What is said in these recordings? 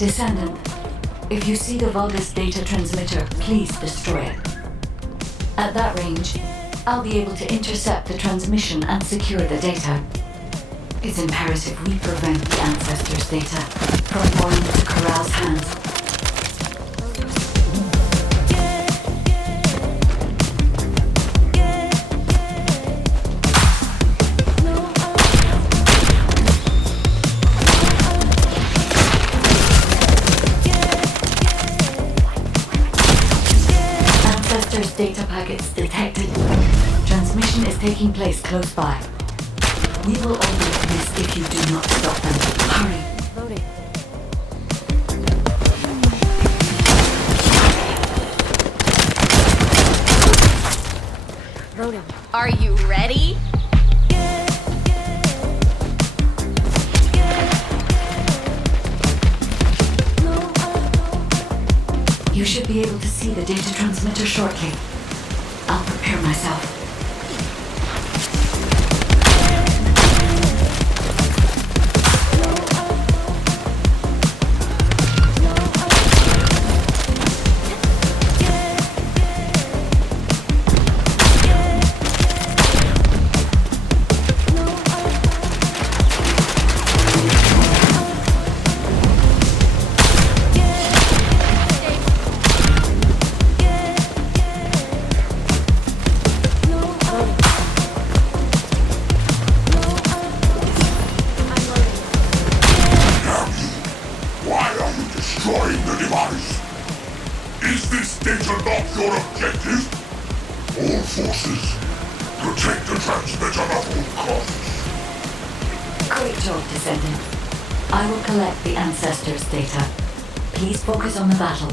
Descendant, if you see the Vulgus data transmitter, please destroy it. At that range, I'll be able to intercept the transmission and secure the data. It's imperative we prevent the Ancestors' data from falling into Corral's hands. Data packets detected. Transmission is taking place close by. We will all be missed if you do not stop them. Hurry. Loading. Loading. Are you ready? You should be able to see the data transmitter shortly. I'll prepare myself. Ancestors' data. Please focus on the battle.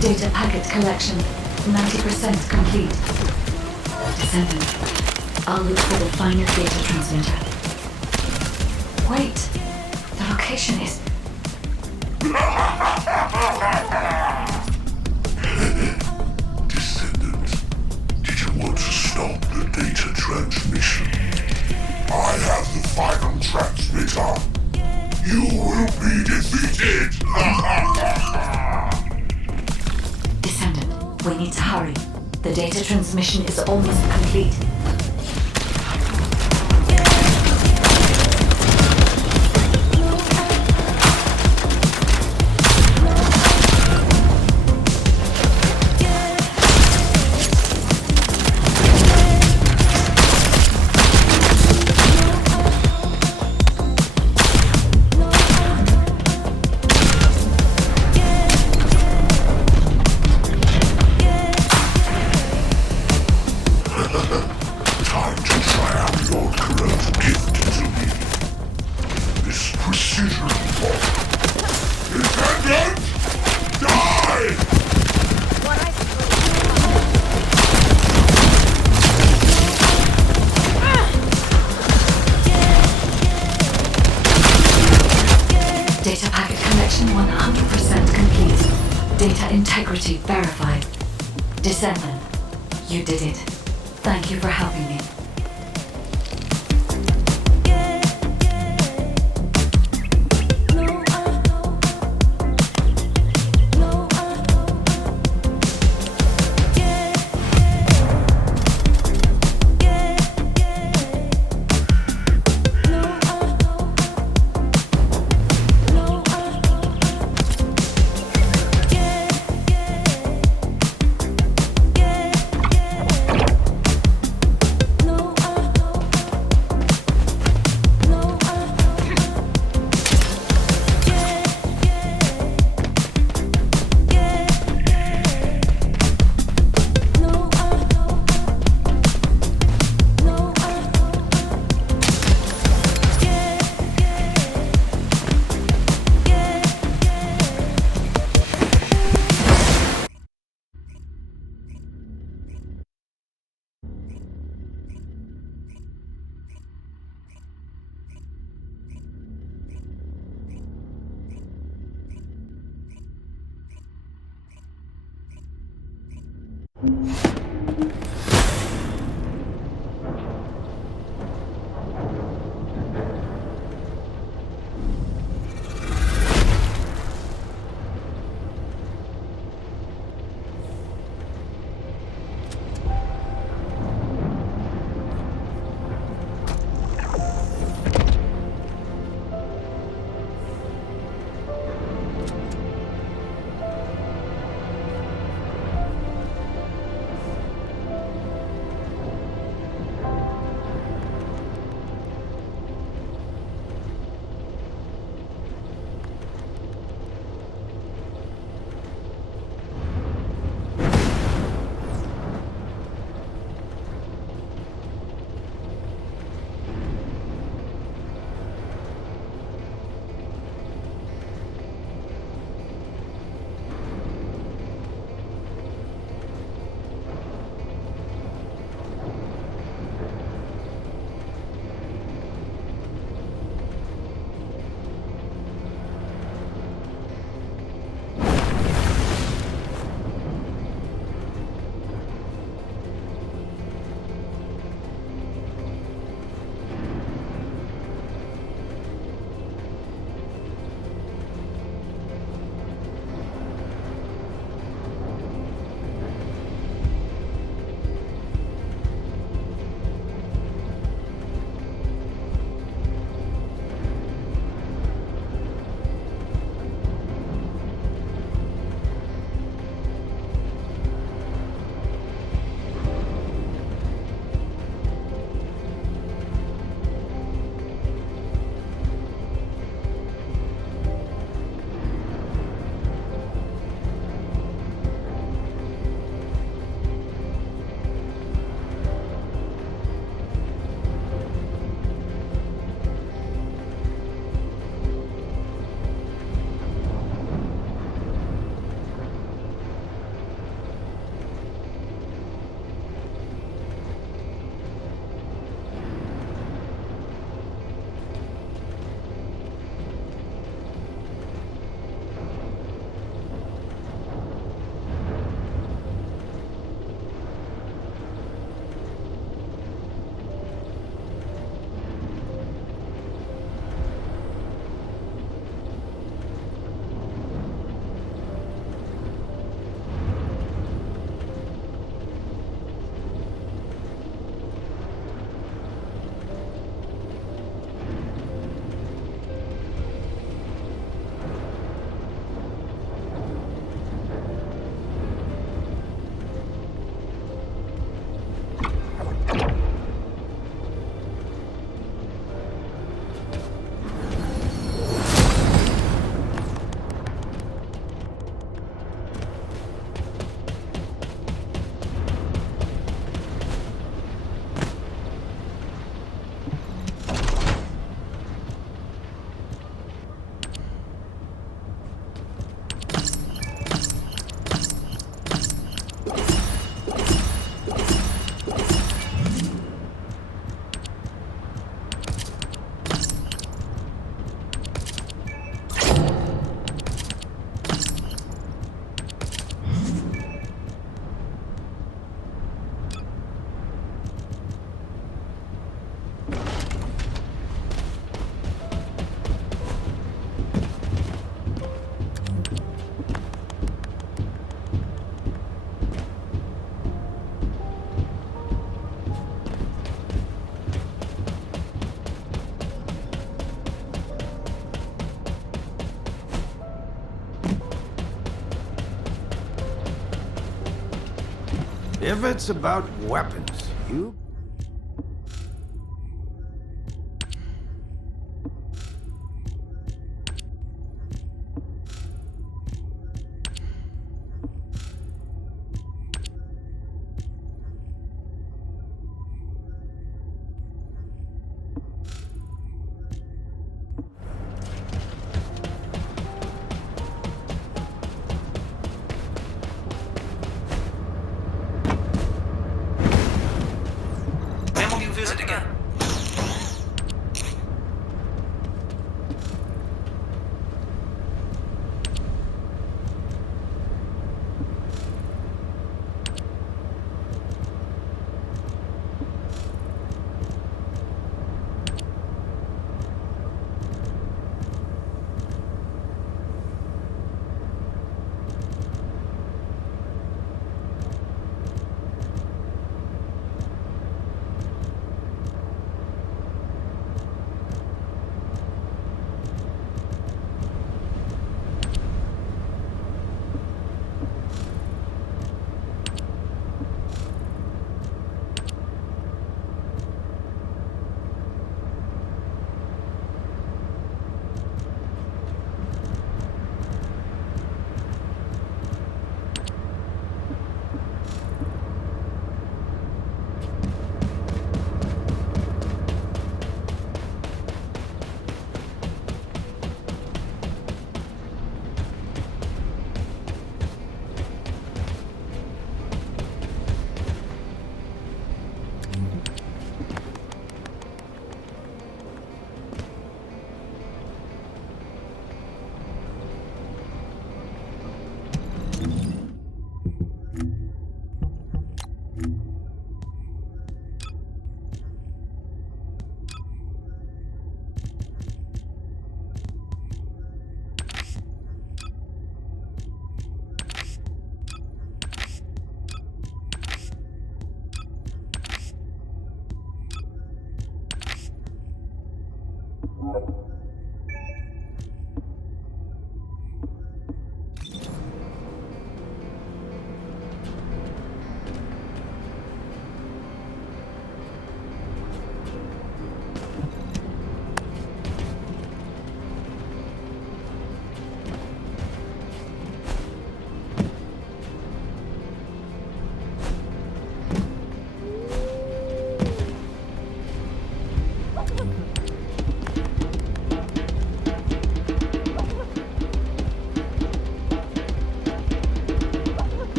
Data packet collection, 90% complete. Descendant, I'll look for the final data transmitter. Wait, the location is... Descendant, did you want to stop the data transmission? I have the final transmitter. You will be defeated! Descendant, we need to hurry. The data transmission is almost complete. identity verified. Descendant, you did it. Thank you for helping me. No If it's about weapons, you... When will you visit again?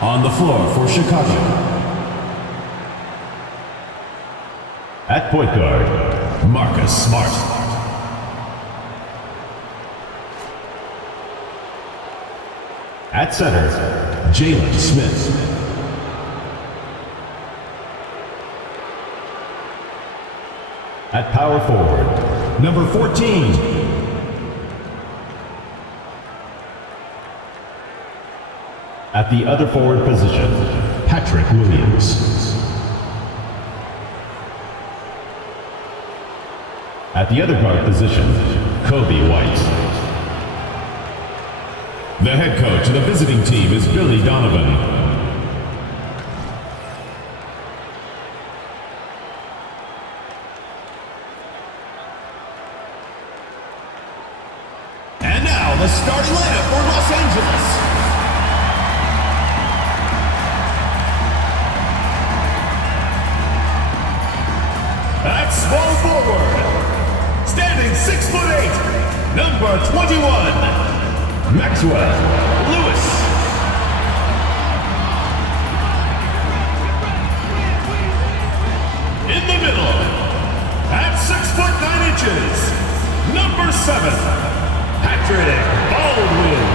On the floor for Chicago. At point guard, Marcus Smart. At center, Jalen Smith. At power forward, number 14. At the other forward position, Patrick Williams. At the other guard position, Kobe White. The head coach of the visiting team is Billy Donovan. And now the starting lineup for Los Angeles. At small forward, standing 6'8", number 21. Maxwell Lewis. In the middle, at 6'9", number 7, Patrick Baldwin.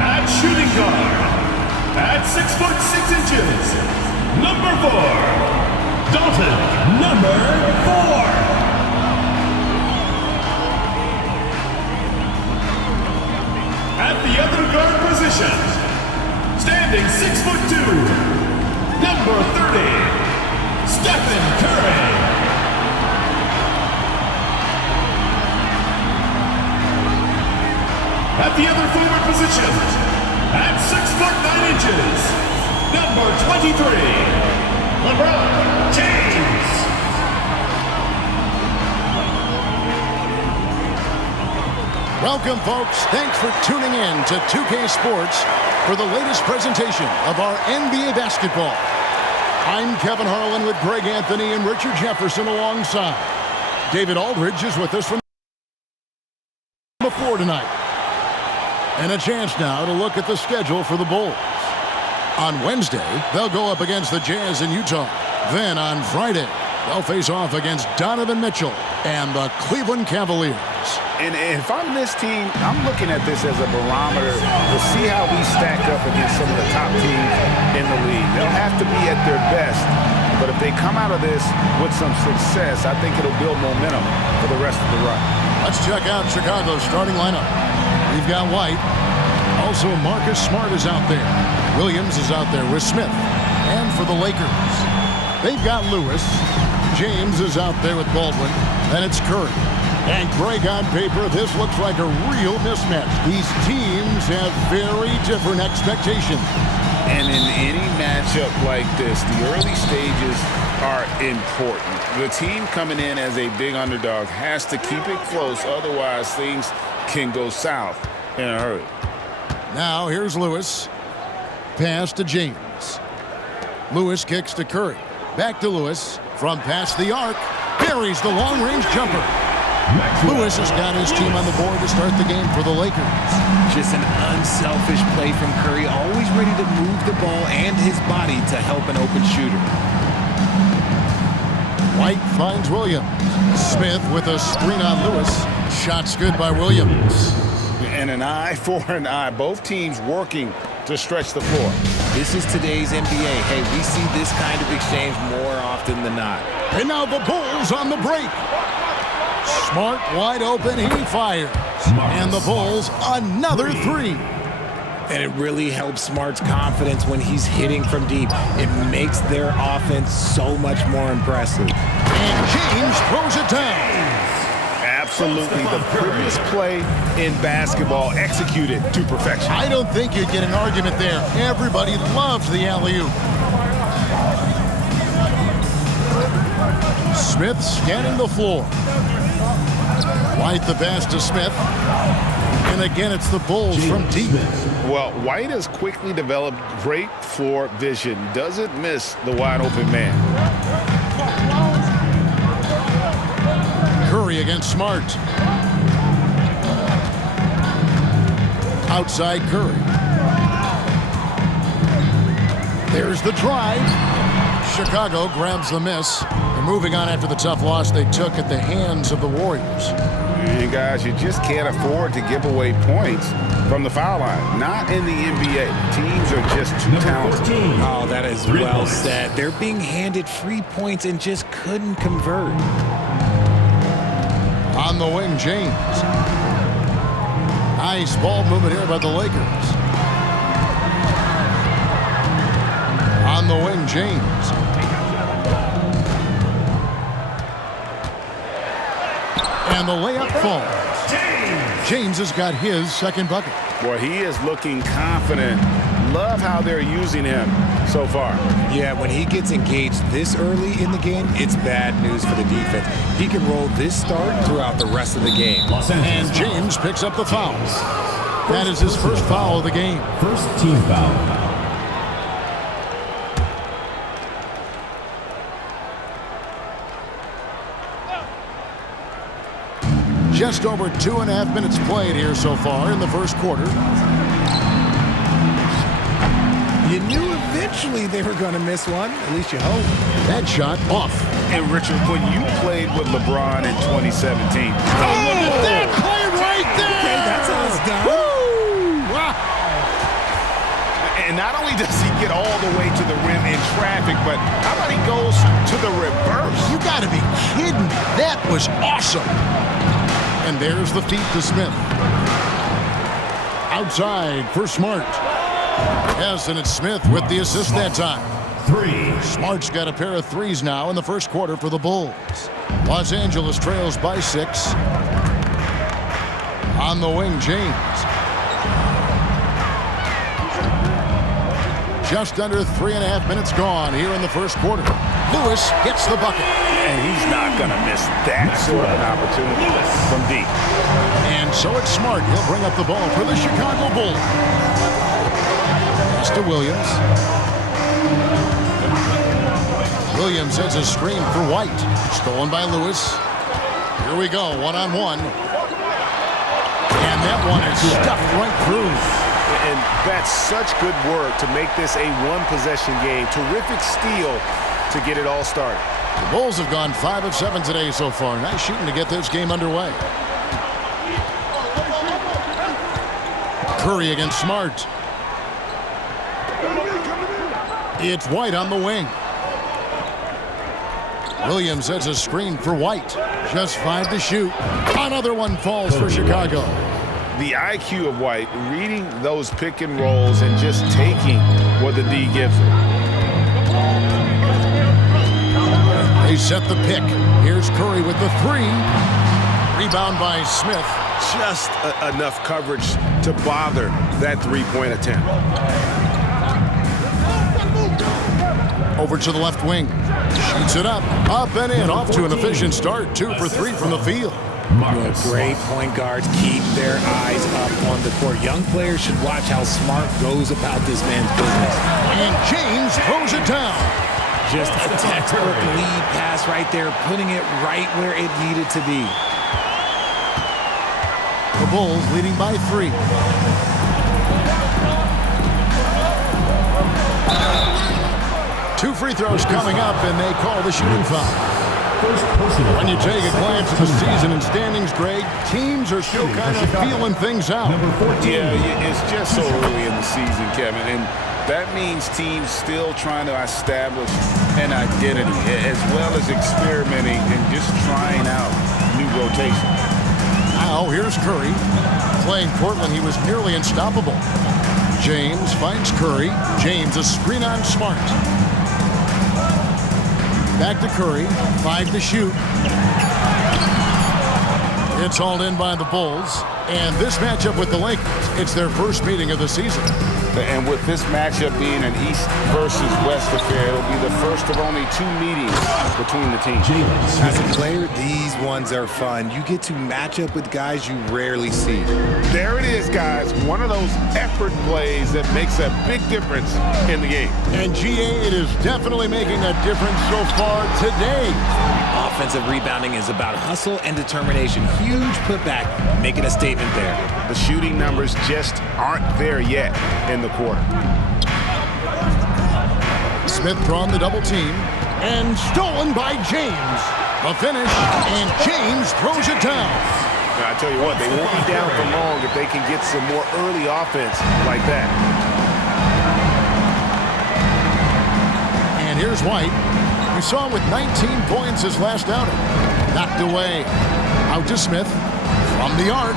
At shooting guard, at 6'6", number 4. Dalton, number 4. At the other guard position, standing 6'2", number 30, Stephen Curry. At the other forward position, at 6'9", number 23, LeBron James. Welcome, folks. Thanks for tuning in to 2K Sports for the latest presentation of our NBA basketball. I'm Kevin Harlan with Greg Anthony and Richard Jefferson alongside. David Aldridge is with us from the floor tonight. And a chance now to look at the schedule for the Bulls. On Wednesday, they'll go up against the Jazz in Utah. Then on Friday, they'll face off against Donovan Mitchell and the Cleveland Cavaliers. And if I'm this team, I'm looking at this as a barometer to see how we stack up against some of the top teams in the league. They'll have to be at their best, but if they come out of this with some success, I think it'll build momentum for the rest of the run. Let's check out Chicago's starting lineup. We've got White. Also, Marcus Smart is out there. Williams is out there with Smith. And for the Lakers, they've got Lewis. James is out there with Baldwin. And it's Curry. And Greg, on paper, this looks like a real mismatch. These teams have very different expectations. And in any matchup like this, the early stages are important. The team coming in as a big underdog has to keep it close, otherwise things can go south in a hurry. Now here's Lewis. Pass to James. Lewis kicks to Curry. Back to Lewis. From past the arc, buries the long-range jumper. Lewis has got his team on the board to start the game for the Lakers. Just an unselfish play from Curry, always ready to move the ball and his body to help an open shooter. White finds Williams. Smith with a screen on Lewis. Shot's good by Williams. And an eye for an eye. Both teams working to stretch the floor. This is today's NBA. Hey, we see this kind of exchange more often than not. And now the Bulls on the break. Smart wide open, he fires. And the Bulls another three. And it really helps Smart's confidence when he's hitting from deep. It makes their offense so much more impressive. And James throws it down. Absolutely the prettiest play in basketball, executed to perfection. I don't think you'd get an argument there. Everybody loves the alley-oop. Smith scanning the floor. White the pass to Smith. And again, it's the Bulls from deep. Well, White has quickly developed great floor vision. Doesn't miss the wide open man. Curry against Smart. Outside Curry. There's the drive. Chicago grabs the miss. They're moving on after the tough loss they took at the hands of the Warriors. And guys, you just can't afford to give away points from the foul line. Not in the NBA. Teams are just too talented. 14. Oh, that is well said. They're being handed free points and just couldn't convert. On the wing, James. Nice ball movement here by the Lakers. On the wing, James. And the layup falls. James has got his second bucket. Boy, he is looking confident. Love how they're using him so far. Yeah, when he gets engaged this early in the game, it's bad news for the defense. He can roll this start throughout the rest of the game. And James picks up the foul. That is his first foul of the game. First team foul. Just over 2.5 minutes played here so far in the first quarter. You knew eventually they were going to miss one. At least you hope. That shot off. And Richard, when you played with LeBron in 2017. Oh, look at that play right there. Okay, that's how it's done. Woo! Wow. And not only does he get all the way to the rim in traffic, but how about he goes to the reverse? You got to be kidding. That was awesome. And there's the feed to Smith. Outside for Smart. Yes, and it's Smith with the assist that time. 3. Smart's got a pair of threes now in the first quarter for the Bulls. Los Angeles trails by 6. On the wing, James. Just under 3.5 minutes gone here in the first quarter. Lewis gets the bucket. And he's not going to miss that sort of an opportunity from deep. And so it's Smart. He'll bring up the ball for the Chicago Bulls. Pass to Williams. Williams hits a screen for White. Stolen by Lewis. Here we go, one-on-one. And that one is stuffed right through. And that's such good work to make this a one-possession game. Terrific steal to get it all started. The Bulls have gone 5 of 7 today so far. Nice shooting to get this game underway. Curry against Smart. It's White on the wing. Williams sets a screen for White. Just 5 to shoot. Another one falls for Chicago. The IQ of White, reading those pick and rolls and just taking what the D gives him. They set the pick. Here's Curry with the 3. Rebound by Smith. Just enough coverage to bother that three-point attempt. Over to the left wing. Shoots it up. Up and in. Off to an efficient start. 2 for 3 from the field. Great point guards keep their eyes up on the court. Young players should watch how Smart goes about this man's business. And James throws it down. Just a textbook lead pass right there, putting it right where it needed to be. The Bulls leading by 3. Two free throws coming up, and they call the shooting foul. When you take a glance at the season and standings, Greg, teams are still kind of feeling things out. Yeah, it's just so early in the season, Kevin, and that means teams still trying to establish an identity as well as experimenting and just trying out new rotations. Now, here's Curry. Playing Portland, he was nearly unstoppable. James finds Curry. James, a screen on Smart. Back to Curry. 5 to shoot. It's hauled in by the Bulls. And this matchup with the Lakers, it's their first meeting of the season. And with this matchup being an East versus West affair, it'll be the first of only 2 meetings between the teams. As a player, these ones are fun. You get to match up with guys you rarely see. There it is, guys. One of those effort plays that makes a big difference in the game. And GA, it is definitely making a difference so far today. offensive rebounding is about hustle and determination. Huge putback, making a statement there. The shooting numbers just aren't there yet in the quarter. Smith drawn the double team and stolen by James. The finish, and James throws it down. Now, I tell you what, they won't be down for long if they can get some more early offense like that. And here's White. We saw him with 19 points his last outing. Knocked away. Out to Smith. From the arc.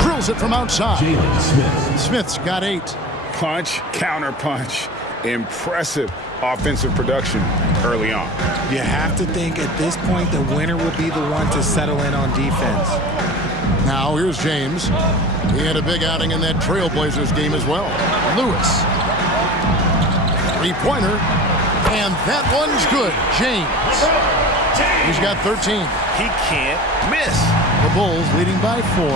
Drills it from outside. Jalen Smith. Smith's got 8. Punch, counter punch. Impressive offensive production early on. You have to think at this point the winner will be the one to settle in on defense. Now here's James. He had a big outing in that Trailblazers game as well. Lewis. 3-pointer. And that one's good. James. He's got 13. He can't miss. The Bulls leading by 4.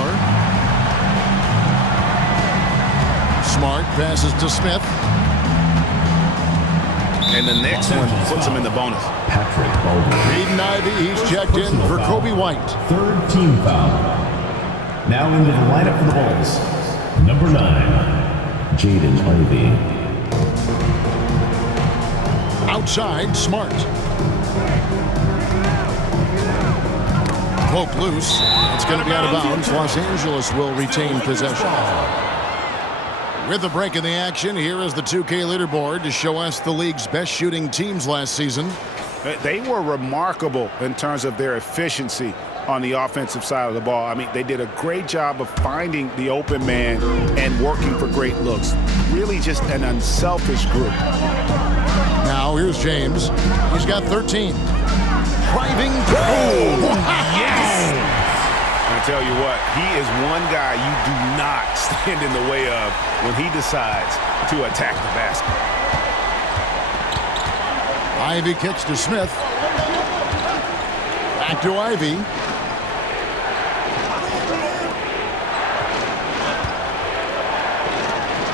Smart passes to Smith. And the next one puts him in the bonus. Patrick Baldwin. Aiden Ivey, he's checked in for Kobe White. Third team foul. Now into the lineup for the Bulls. Number 9, Jaden Ivey. Outside, Smart. Poke loose. It's going to be out of bounds. Los Angeles will retain possession. With the break in the action, here is the 2K leaderboard to show us the league's best shooting teams last season. They were remarkable in terms of their efficiency on the offensive side of the ball. I mean, they did a great job of finding the open man and working for great looks. Really just an unselfish group. Now here's James. He's got 13. Driving. Oh, yes! I tell you what, he is one guy you do not stand in the way of when he decides to attack the basket. Ivey kicks to Smith. Back to Ivey.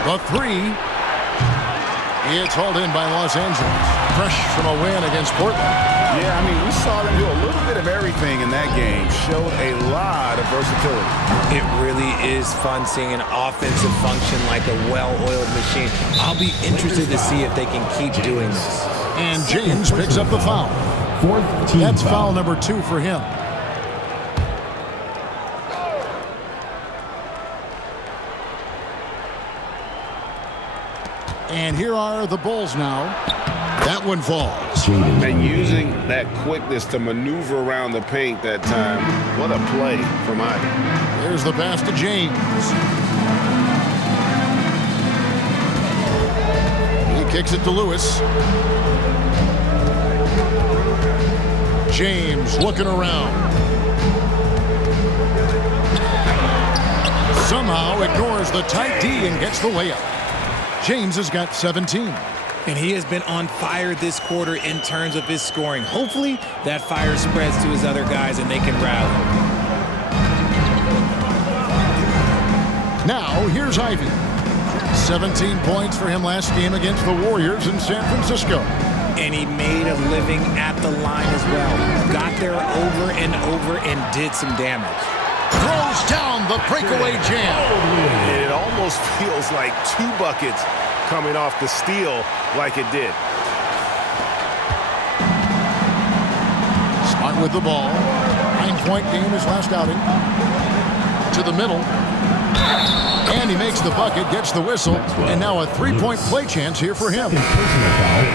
The 3. It's hauled in by Los Angeles. Fresh from a win against Portland. Yeah, I mean, we saw them do a little bit of everything in that game. Showed a lot of versatility. It really is fun seeing an offensive function like a well-oiled machine. I'll be interested to see if they can keep doing this. And James picks up the foul. Fourth team That's foul number 2 for him. And here are the Bulls now. That one falls. And using that quickness to maneuver around the paint that time. What a play from Ivey. There's the pass to James. He kicks it to Lewis. James looking around. Somehow ignores the tight D and gets the layup. James has got 17. And he has been on fire this quarter in terms of his scoring. Hopefully that fire spreads to his other guys and they can rally. Now here's Ivey. 17 points for him last game against the Warriors in San Francisco. And he made a living at the line as well. Got there over and over and did some damage. Throws down the breakaway jam. It almost feels like 2 buckets coming off the steal like it did. Smart with the ball. 9-point game his last outing. To the middle. And he makes the bucket, gets the whistle, and now a 3-point play chance here for him.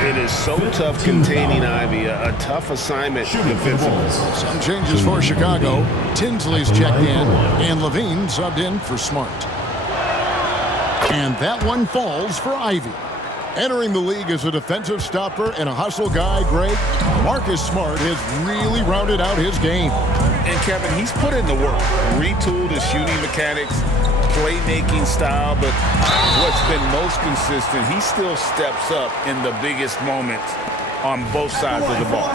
It is so tough containing Ivey, a tough assignment defensively. Some changes for Chicago. Tinsley's checked in, and Levine subbed in for Smart. And that one falls for Ivey. Entering the league as a defensive stopper and a hustle guy, Greg, Marcus Smart has really rounded out his game. And Kevin, he's put in the work, retooled his shooting mechanics, playmaking style, but what's been most consistent, he still steps up in the biggest moments on both sides of the ball.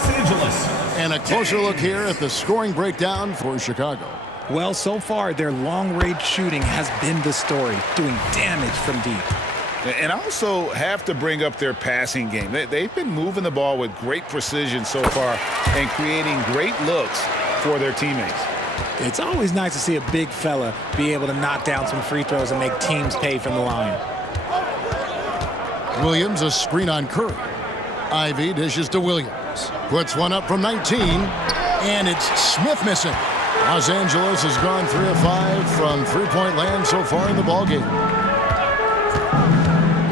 And a closer look here at the scoring breakdown for Chicago. Well, so far, their long-range shooting has been the story, doing damage from deep. And also have to bring up their passing game. They've been moving the ball with great precision so far and creating great looks for their teammates. It's always nice to see a big fella be able to knock down some free throws and make teams pay from the line. Williams, a screen on Curry. Ivy dishes to Williams. Puts one up from 19, and it's Smith missing. Los Angeles has gone 3 of 5 from three-point land so far in the ballgame.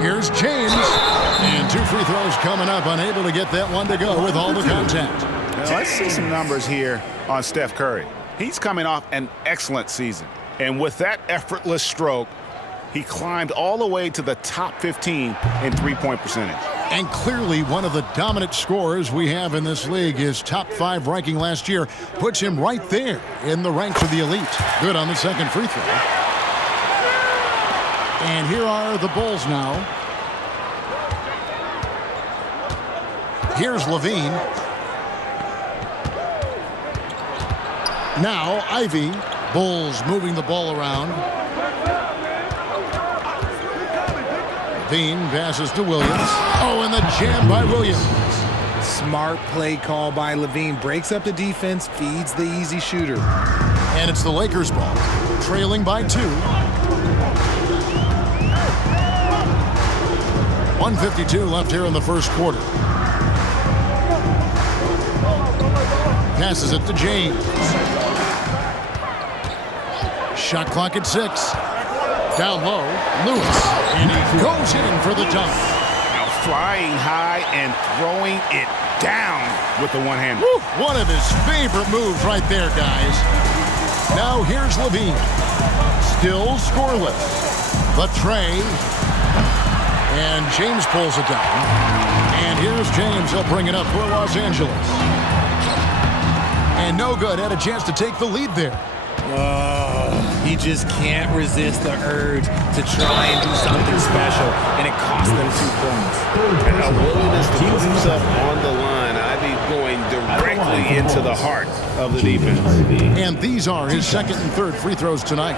Here's James, and 2 free throws coming up, unable to get that one to go with all the contact. Now, let's see some numbers here on Steph Curry. He's coming off an excellent season, and with that effortless stroke, he climbed all the way to the top 15 in three-point percentage. And clearly one of the dominant scorers we have in this league. His top 5 ranking last year puts him right there in the ranks of the elite. Good on the second free throw. And here are the Bulls now. Here's Levine. Now Ivy. Bulls moving the ball around. Levine passes to Williams. Oh, and the jam by Williams. Smart play call by Levine. Breaks up the defense, feeds the easy shooter. And it's the Lakers ball. Trailing by 2. 1:52 left here in the first quarter. Passes it to James. Shot clock at 6. Down low, Lewis. And he goes in for the dunk. Now flying high and throwing it down with the one-hander. One of his favorite moves right there, guys. Now here's Levine. Still scoreless. The tray. And James pulls it down. And here's James. He'll bring it up for Los Angeles. And no good. Had a chance to take the lead there. He just can't resist the urge to try and do something special, and it cost them 2 points. And a willingness to put himself on the line. Ivy going directly into the heart of the defense. And these are his second and third free throws tonight.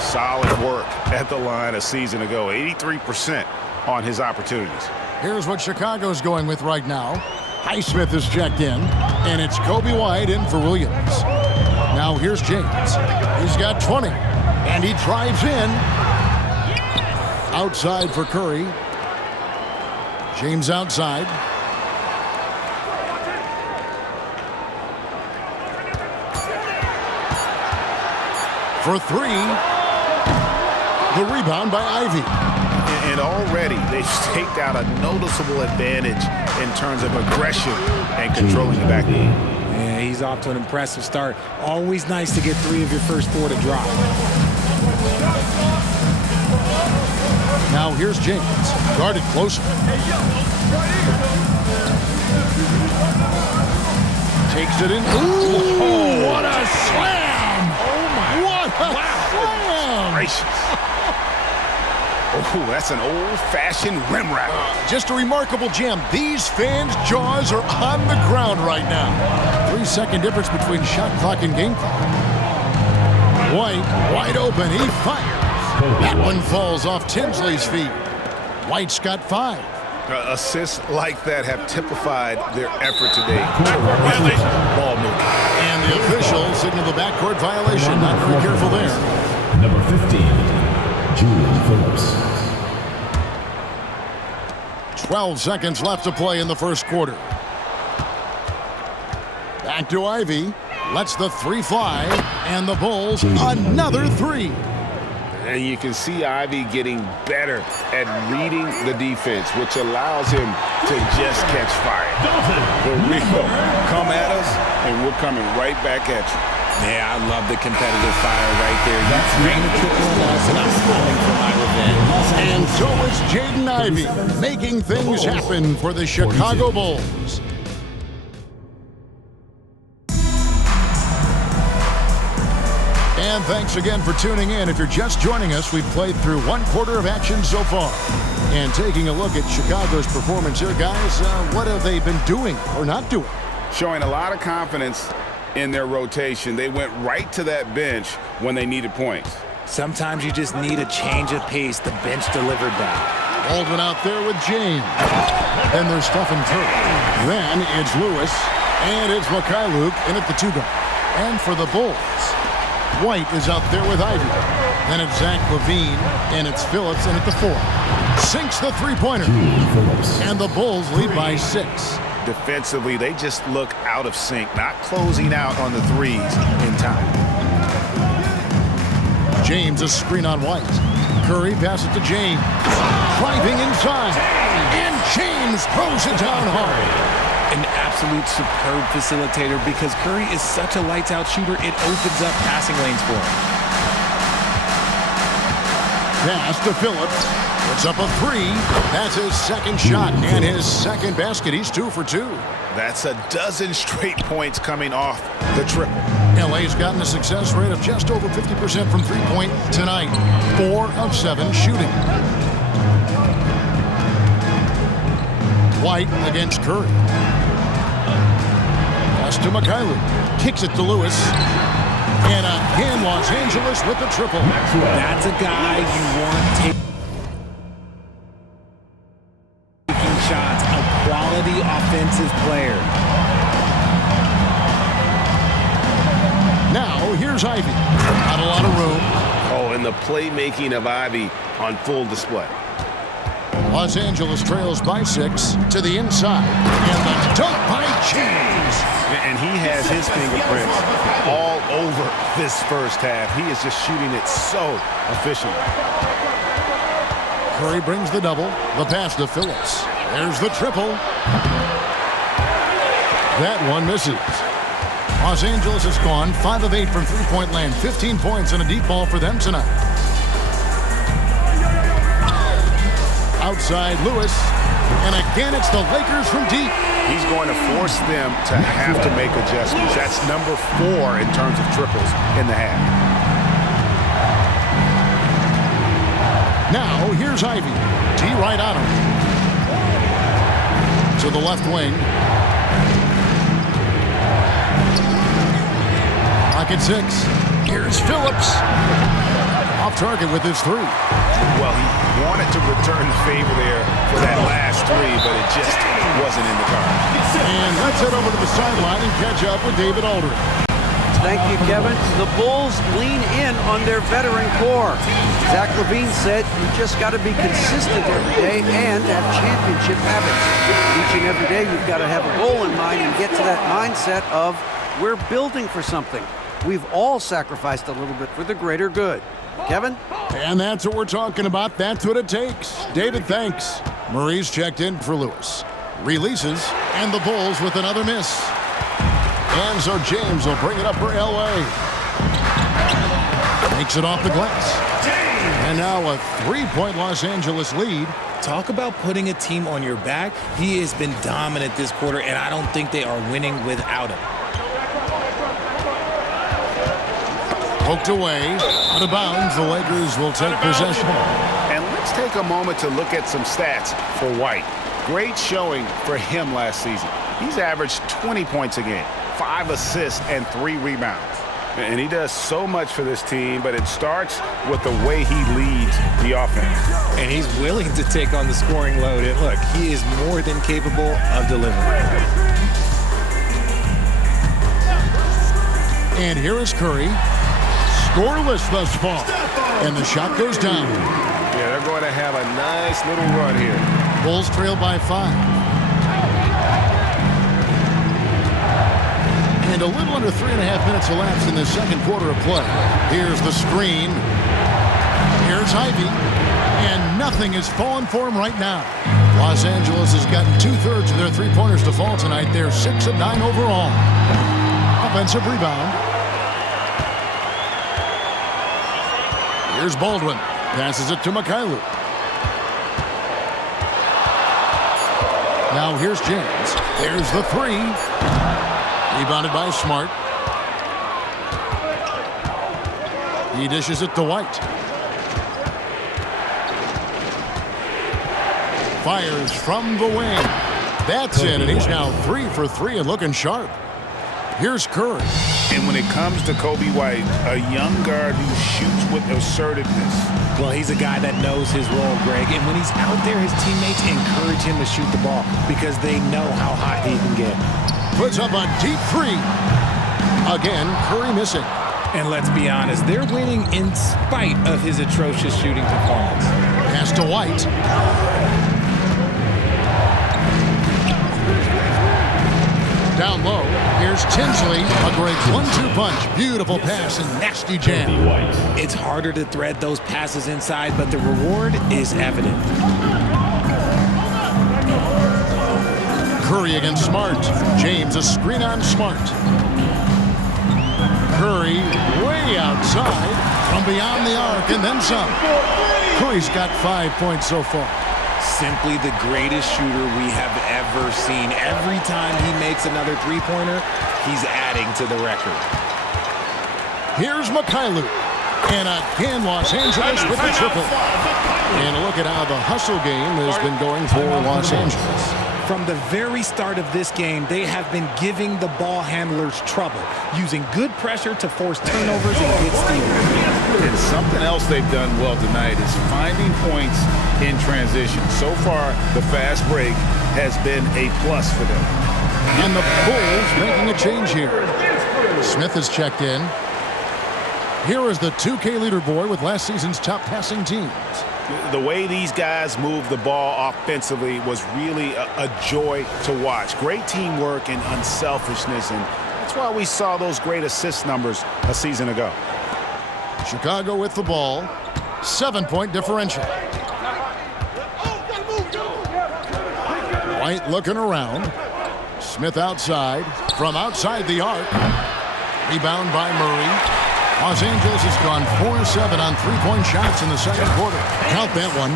Solid work at the line a season ago. 83% on his opportunities. Here's what Chicago's going with right now. Highsmith is checked in, and it's Kobe White in for Williams. Now here's James. He's got 20, and he drives in. Outside for Curry. James outside. For 3. The rebound by Ivy. And already they've staked out a noticeable advantage in terms of aggression and controlling the backcourt. Yeah, he's off to an impressive start. Always nice to get 3 of your first 4 to drop. Now here's James. Guarded closer. Takes it in. Ooh, what a slam! Oh, my. What a slam! Gracious. Oh, that's an old-fashioned rim wrap. Just a remarkable jam. These fans' jaws are on the ground right now. 3-second difference between shot clock and game clock. White, wide open. He fires. That one falls off Tinsley's feet. White's got 5. Assists like that have typified their effort today. Ball movement. And the official signaled the backcourt violation. Not very careful there. Number 15, Julian Phillips. 12 seconds left to play in the first quarter. Back to Ivy. Lets the 3 fly. And the Bulls, another 3. And you can see Ivy getting better at reading the defense, which allows him to just catch fire. For real. Come at us, and we're coming right back at you. Yeah, I love the competitive fire right there. You bring the triple loss, and I'm coming for my revenge. And so is Jaden Ivey, making things happen for the Chicago Bulls. And thanks again for tuning in. If you're just joining us, we've played through 1 quarter of action so far. And taking a look at Chicago's performance here, guys, what have they been doing or not doing? Showing a lot of confidence in their rotation. They went right to that bench when they needed points. Sometimes you just need a change of pace. The bench delivered that. Baldwin out there with James. Then there's Stephen Curry. Then it's Lewis. And it's Mikhailuk in at the 2-guard. And for the Bulls, White is out there with Ivy. Then it's Zach LaVine. And it's Phillips in at the 4. Sinks the three-pointer. And the Bulls lead by 6. Defensively, they just look out of sync, not closing out on the threes in time. James, a screen on White. Curry passes to James. Driving inside. And James throws it down hard. An absolute superb facilitator because Curry is such a lights-out shooter, it opens up passing lanes for him. Pass to Phillips. Puts up a 3. That's his second shot and his second basket. He's 2 for 2. That's a dozen straight points coming off the triple. LA's gotten a success rate of just over 50% from three-point tonight. 4 of 7 shooting. White against Curry. Pass to Mikhailuk. Kicks it to Lewis. And again, Los Angeles with the triple. That's a guy you want taking shots, a quality offensive player. Now, here's Ivy. Not a lot of room. Oh, and the playmaking of Ivy on full display. Los Angeles trails by 6 to the inside. And the dunk by James. And he has his fingerprints all over this first half. He is just shooting it so efficiently. Curry brings the double. The pass to Phillips. There's the triple. That one misses. Los Angeles has gone 5 of 8 from three-point land. 15 points and a deep ball for them tonight. Outside Lewis. And again, it's the Lakers from deep. He's going to force them to have to make adjustments. That's number 4 in terms of triples in the half. Now, here's Ivy. T right on him. To the left wing. Pocket 6. Here's Phillips. Off target with his 3. Well, he wanted to return the favor there for that last 3, but it just wasn't in the cards. And let's head over to the sideline and catch up with David Aldridge. Thank you, Kevin. The Bulls lean in on their veteran core. Zach LaVine said, you just got to be consistent every day and have championship habits. Each and every day, you've got to have a goal in mind and get to that mindset of, we're building for something. We've all sacrificed a little bit for the greater good. Kevin? And that's what we're talking about. That's what it takes. David, thanks. Murray's checked in for Lewis. Releases, and the Bulls with another miss. And so James will bring it up for L.A. Takes it off the glass. And now a 3-point Los Angeles lead. Talk about putting a team on your back. He has been dominant this quarter, and I don't think they are winning without him. Poked away, out of bounds. The Lakers will take possession. And let's take a moment to look at some stats for White. Great showing for him last season. He's averaged 20 points a game, 5 assists, and 3 rebounds. And he does so much for this team, but it starts with the way he leads the offense. And he's willing to take on the scoring load. And look, he is more than capable of delivering. And here is Curry. Scoreless thus far. And the shot goes down. Yeah, they're going to have a nice little run here. Bulls trail by 5. And a little under 3.5 minutes elapsed in the second quarter of play. Here's the screen. Here's Ivy. And nothing is falling for him right now. Los Angeles has gotten 2/3 of their three-pointers to fall tonight. They're 6 of 9 overall. Offensive rebound. Here's Baldwin. Passes it to Mikhailuk. Now here's James. There's the 3. Rebounded by Smart. He dishes it to White. Fires from the wing. That's in, and he's now 3 for 3 and looking sharp. Here's Curry. And when it comes to Kobe White, a young guard who shoots with assertiveness. Well, he's a guy that knows his role, Greg. And when he's out there, his teammates encourage him to shoot the ball because they know how hot he can get. Puts up a deep three. Again, Curry missing. And let's be honest, they're winning in spite of his atrocious shooting performance. Pass to White. Down low, here's Tinsley. A great 1-2 punch. Beautiful pass and nasty jam. It's harder to thread those passes inside, but the reward is evident. Curry against Smart. James a screen on Smart. Curry way outside from beyond the arc and then some. Curry's got 5 points so far. Simply the greatest shooter we have ever seen. Every time he makes another three-pointer, he's adding to the record. Here's Mikhailuk. And again, Los Angeles with the triple. And look at how the hustle game has been going for Los Angeles. From the very start of this game, they have been giving the ball handlers trouble, using good pressure to force turnovers and get steals. And something else they've done well tonight is finding points in transition. So far, the fast break has been a plus for them. And the Bulls making a change here. Smith has checked in. Here is the 2K leaderboard with last season's top passing teams. The way these guys move the ball offensively was really a joy to watch. Great teamwork and unselfishness, and that's why we saw those great assist numbers a season ago. Chicago with the ball. 7-point differential. White looking around. Smith outside. From outside the arc. Rebound by Murray. Los Angeles has gone 4-7 on three-point shots in the second quarter. Count that one.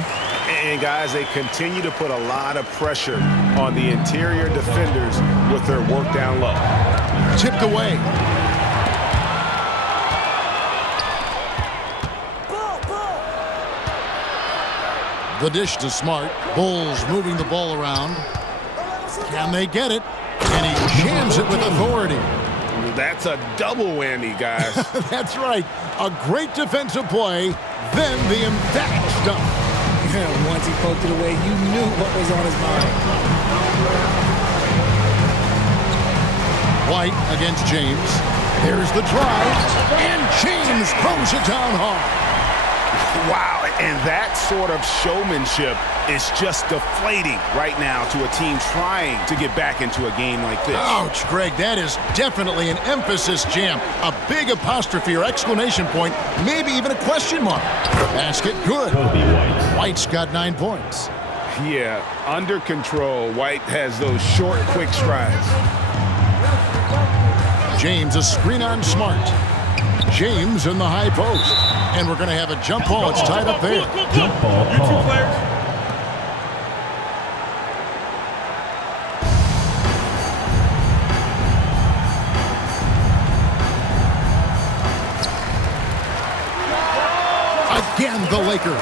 And guys, they continue to put a lot of pressure on the interior defenders with their work down low. Tipped away. The dish to Smart. Bulls moving the ball around. Can they get it? And he jams it with authority. That's a double whammy, guys. That's right. A great defensive play, then the emphatic stuff. Once he poked it away, you knew what was on his mind. White against James. There's the drive, and James throws it down hard. Wow, and that sort of showmanship is just deflating right now to a team trying to get back into a game like this. Ouch, Greg, that is definitely an emphasis jam. A big apostrophe or exclamation point, maybe even a question mark. Basket good. White's got 9 points. Yeah, under control. White has those short, quick strides. James a screen on Smart. James in the high post. And we're going to have a jump ball. It's tied up there. Jump ball call. Again, the Lakers.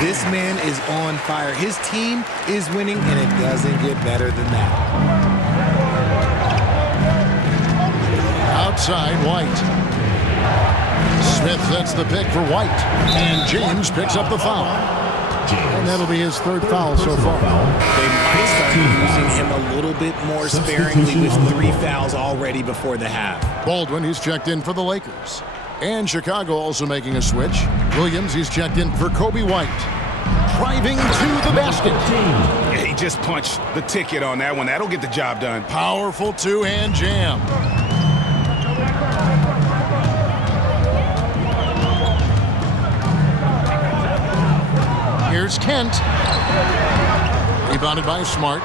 This man is on fire. His team is winning, and it doesn't get better than that. Outside, White. Smith sets the pick for White. And James picks up the foul. And that'll be his third foul so far. They might start using him a little bit more sparingly with 3 fouls already before the half. Baldwin, he's checked in for the Lakers. And Chicago also making a switch. Williams, he's checked in for Kobe White. Driving to the basket. Yeah, he just punched the ticket on that one. That'll get the job done. Powerful two-hand jam. Here's Kent. Rebounded by Smart.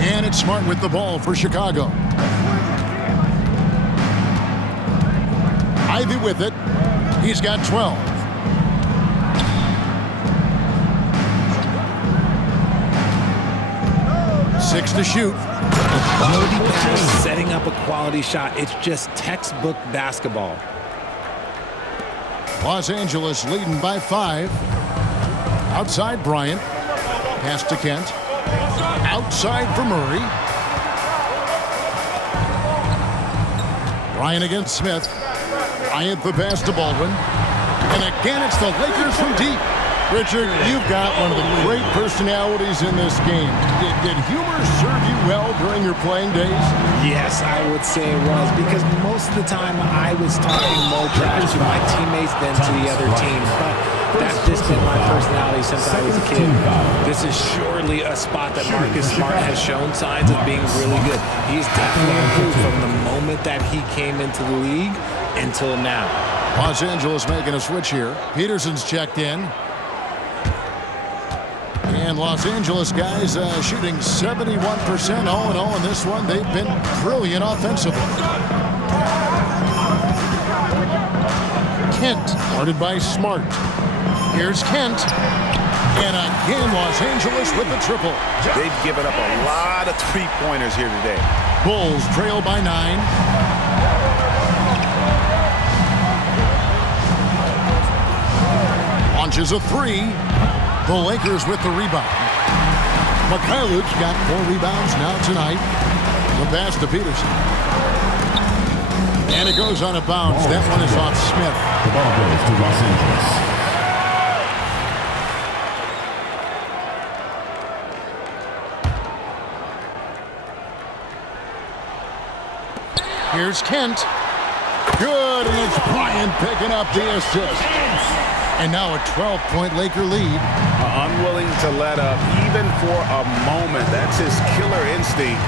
And it's Smart with the ball for Chicago. Ivy with it. He's got 12. Six to shoot. Quality pass, setting up a quality shot. It's just textbook basketball. Los Angeles leading by 5. Outside Bryant. Pass to Kent. Outside for Murray. Bryant against Smith. Bryant the pass to Baldwin. And again, it's the Lakers from deep. Richard, you've got one of the great personalities in this game. Did humor serve you well during your playing days? Yes, I would say it was, because most of the time I was talking more trash to my teammates than to the other team. But that's just been my personality since I was a kid. This is surely a spot that Marcus Smart has shown signs of being really good. He's definitely improved from the moment that he came into the league until now. Los Angeles making a switch here. Peterson's checked in. And Los Angeles guys shooting 71% all in all in this one. They've been brilliant offensively. Kent, guarded by Smart. Here's Kent. And again, Los Angeles with the triple. They've given up a lot of three-pointers here today. Bulls trail by 9. Launches a 3. The Lakers with the rebound. Mikhailov's got 4 rebounds now tonight. The pass to Peterson. And it goes on a bounce. That one is off Smith. The ball goes to Los Angeles. Here's Kent. Good, and it's Bryant picking up the assist. And now a 12-point Laker lead. Unwilling to let up even for a moment. That's his killer instinct,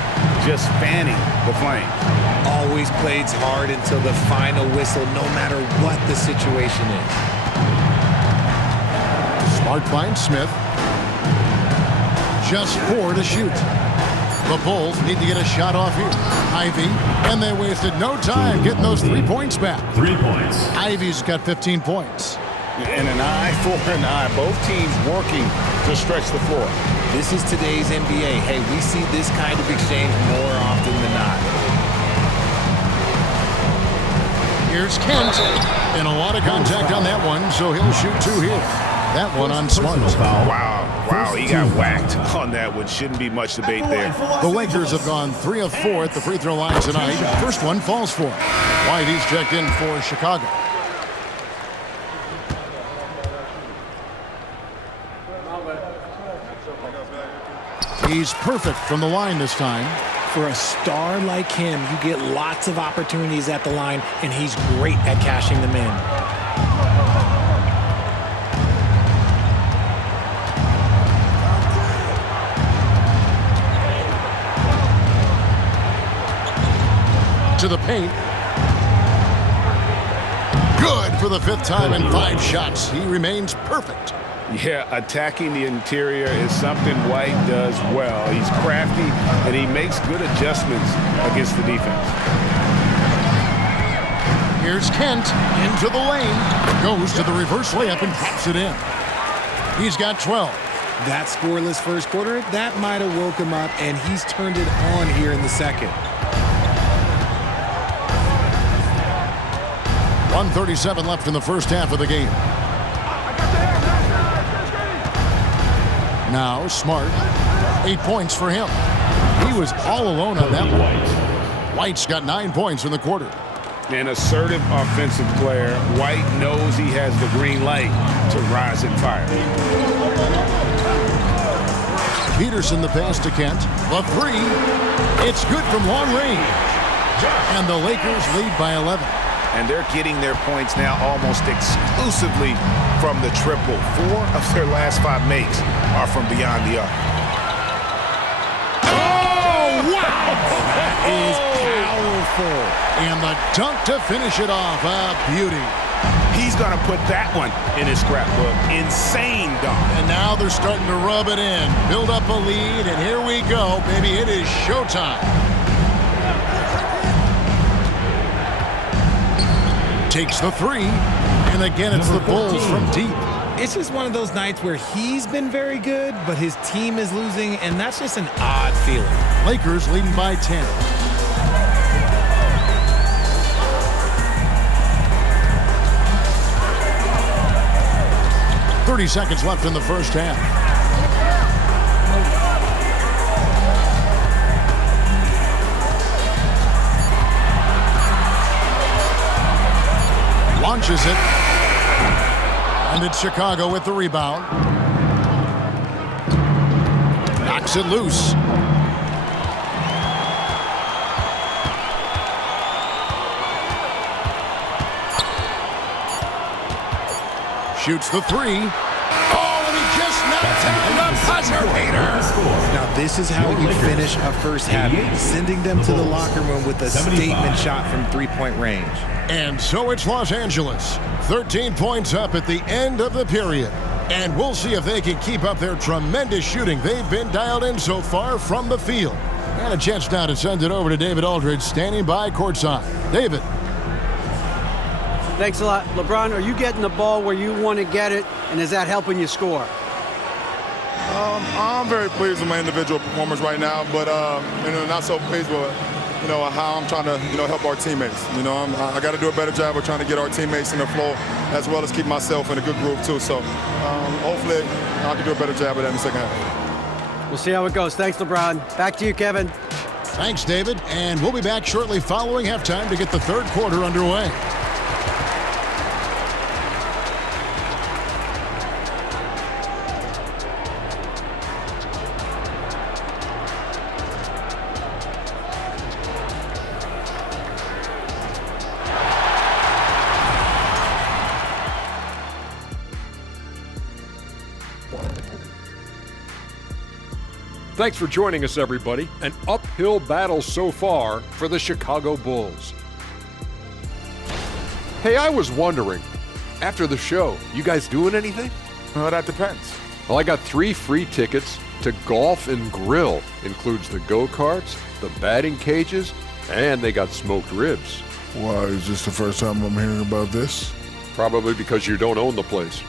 just fanning the flame. Always plays hard until the final whistle, no matter what the situation is. Smart finds Smith. Just 4 to shoot. The Bulls need to get a shot off here. Ivy, and they wasted no time getting those 3 points back. 3 points. Ivy's got 15 points. And an eye for an eye. Both teams working to stretch the floor. This is today's NBA. Hey, we see this kind of exchange more often than not. Here's Kent. And a lot of contact on that one, so he'll shoot 2 here. That one on Smart. Wow, he got whacked on that one. Shouldn't be much debate there. The Lakers have gone 3 of 4 at the free throw line tonight. First one falls for him. White, he's checked in for Chicago. He's perfect from the line this time. For a star like him, you get lots of opportunities at the line, and he's great at cashing them in. To the paint. Good for the 5th time in 5 shots. He remains perfect. Yeah, attacking the interior is something White does well. He's crafty, and he makes good adjustments against the defense. Here's Kent into the lane. Goes to the reverse layup and drops it in. He's got 12. That scoreless first quarter, that might have woke him up, and he's turned it on here in the second. 1:37 left in the first half of the game. Now Smart, 8 points for him. He was all alone on that one. White's got 9 points in the quarter. An assertive offensive player. White knows he has the green light to rise and fire. Peterson the pass to Kent. The 3. It's good from long range. And the Lakers lead by 11. And they're getting their points now almost exclusively from the triple. 4 of their last 5 makes are from beyond the arc. Oh, wow! That is powerful. And the dunk to finish it off. A beauty. He's going to put that one in his scrapbook. Insane dunk. And now they're starting to rub it in. Build up a lead, and here we go, baby. It is showtime. Takes the 3, and again it's the Bulls from deep. It's just one of those nights where he's been very good, but his team is losing, and that's just an odd feeling. Lakers leading by 10. .30 seconds left in the first half. punches it. And it's Chicago with the rebound. Knocks it loose. Shoots the three. Oh, and he just knocked down the buzzer beater. Now, this is how you finish a first half, sending them to the locker room with a statement shot from three-point range. And so it's Los Angeles, 13 points up at the end of the period. And we'll see if they can keep up their tremendous shooting they've been dialed in so far from the field. And a chance now to send it over to David Aldridge, standing by courtside. David. Thanks a lot. LeBron, are you getting the ball where you want to get it, and is that helping you score? I'm very pleased with my individual performance right now, but not so pleased with how I'm trying to help our teammates. I got to do a better job of trying to get our teammates in the flow, as well as keep myself in a good groove too. So hopefully I can do a better job of that in the second half. We'll see how it goes. Thanks, LeBron. Back to you, Kevin. Thanks, David. And we'll be back shortly following halftime to get the third quarter underway. Thanks for joining us, everybody. An uphill battle so far for the Chicago Bulls. Hey, I was wondering, after the show, you guys doing anything? Well, that depends. Well, I got 3 free tickets to Golf and Grill. Includes the go-karts, the batting cages, and they got smoked ribs. Why, is this the first time I'm hearing about this? Probably because you don't own the place.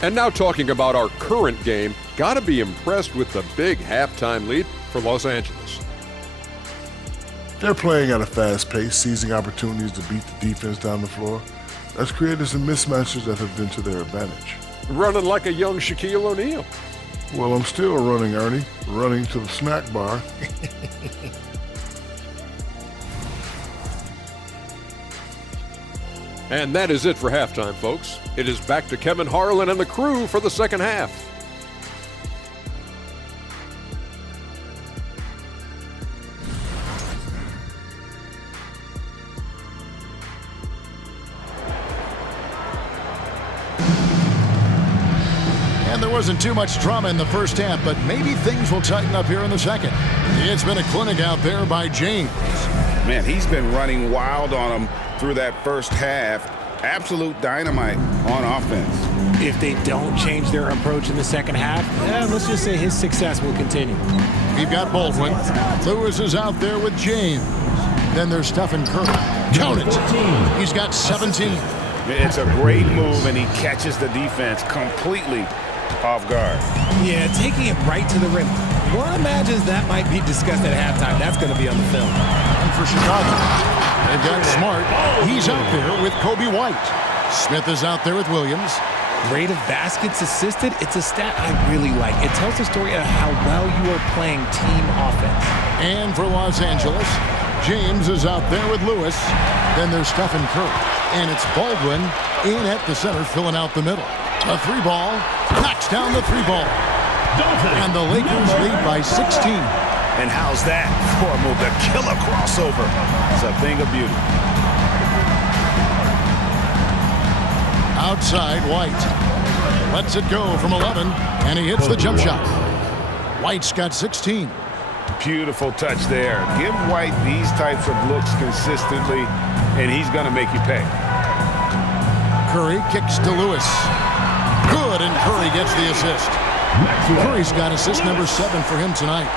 And now talking about our current game, gotta be impressed with the big halftime lead for Los Angeles. They're playing at a fast pace, seizing opportunities to beat the defense down the floor. That's created some mismatches that have been to their advantage. Running like a young Shaquille O'Neal. Well, I'm still running, Ernie. Running to the snack bar. And that is it for halftime, folks. It is back to Kevin Harlan and the crew for the second half. And there wasn't too much drama in the first half, but maybe things will tighten up here in the second. It's been a clinic out there by James. Man, he's been running wild on him through that first half. Absolute dynamite on offense. If they don't change their approach in the second half, let's just say his success will continue. We've got Baldwin. Lewis is out there with James. Then there's Stephen Curry. Count it. He's got 17. It's a great move, and he catches the defense completely off guard. Yeah, taking it right to the rim. One imagines that might be discussed at halftime. That's going to be on the film. And for Chicago, they've got Smart. He's out there with Kobe White. Smith is out there with Williams. Rate of baskets assisted, it's a stat I really like. It tells the story of how well you are playing team offense. And for Los Angeles, James is out there with Lewis. Then there's Stephen Curry. And it's Baldwin in at the center, filling out the middle. A 3-ball, knocks down the 3-ball. And the Lakers lead by 16. And how's that for a move? The killer crossover. It's a thing of beauty. Outside, White lets it go from 11, and he hits the jump shot. White's got 16. Beautiful touch there. Give White these types of looks consistently, and he's going to make you pay. Curry kicks to Lewis. Good, and Curry gets the assist. Curry's got assist number 7 for him tonight.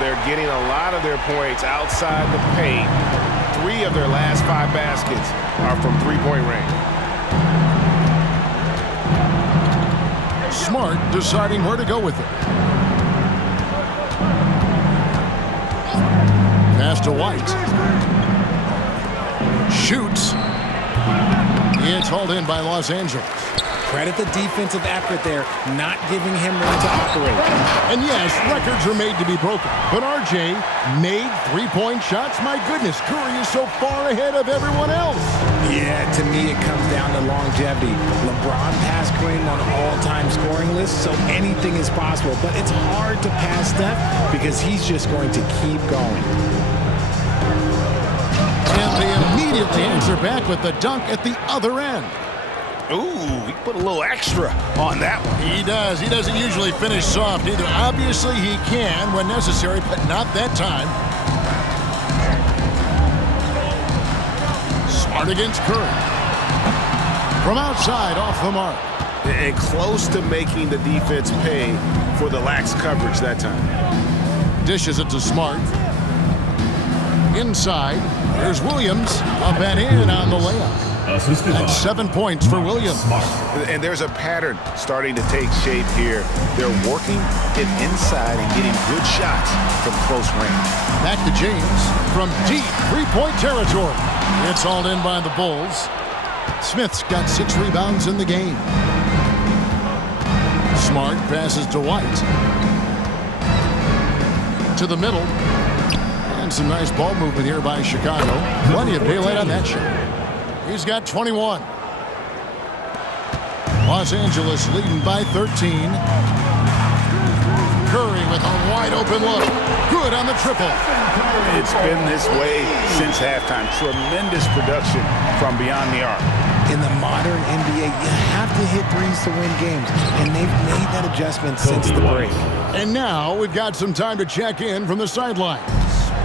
They're getting a lot of their points outside the paint. 3 of their last 5 baskets are from three-point range. Smart deciding where to go with it. Pass to White. Shoots. It's hauled in by Los Angeles. Credit the defensive effort there, not giving him room to operate. And yes, records are made to be broken. But RJ made three-point shots. My goodness, Curry is so far ahead of everyone else. Yeah, to me it comes down to longevity. LeBron passed Kareem on all-time scoring lists, so anything is possible. But it's hard to pass Steph because he's just going to keep going. And they immediately answer back with the dunk at the other end. Ooh, he put a little extra on that one. He does. He doesn't usually finish soft either. Obviously, he can when necessary, but not that time. Smart against Curry. From outside, off the mark. And close to making the defense pay for the lax coverage that time. Dishes it to Smart. Inside, there's Williams. Up and in on the layup. That's 7 points for Williams. And there's a pattern starting to take shape here. They're working it inside and getting good shots from close range. Back to James from deep three-point territory. It's hauled in by the Bulls. Smith's got 6 rebounds in the game. Smart passes to White. To the middle. And some nice ball movement here by Chicago. Plenty of daylight on that shot. He's got 21. Los Angeles leading by 13. Curry with a wide open look. Good on the triple. It's been this way since halftime. Tremendous production from beyond the arc. In the modern NBA, you have to hit threes to win games, and they've made that adjustment since the break. And now we've got some time to check in from the sidelines.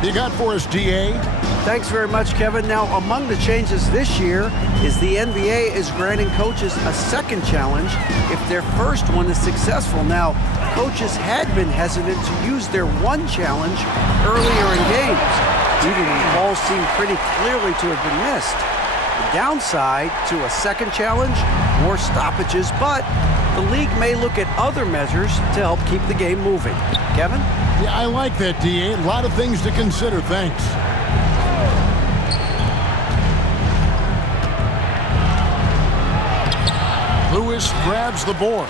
You got for us, DA? Thanks very much, Kevin. Now, among the changes this year is the NBA is granting coaches a second challenge if their first one is successful. Now, coaches had been hesitant to use their one challenge earlier in games, even when calls seemed pretty clearly to have been missed. The downside to a second challenge, more stoppages, but the league may look at other measures to help keep the game moving. Kevin? Yeah, I like that, DA. A lot of things to consider. Thanks. Lewis grabs the board.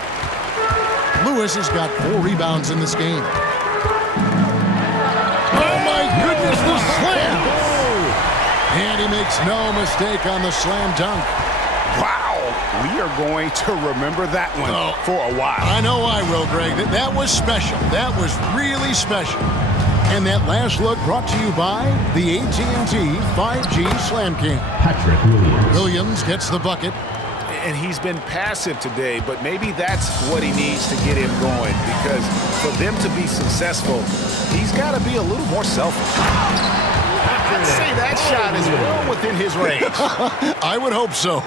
Lewis has got 4 rebounds in this game. Oh, my goodness, the slam! And he makes no mistake on the slam dunk. Wow, we are going to remember that one for a while. I know I will, Greg. That was special. That was really special. And that last look brought to you by the AT&T 5G Slam Cam. Patrick Williams. Williams gets the bucket. And he's been passive today, but maybe that's what he needs to get him going, because for them to be successful, he's got to be a little more selfish. I'd say that shot is well within his range. I would hope so.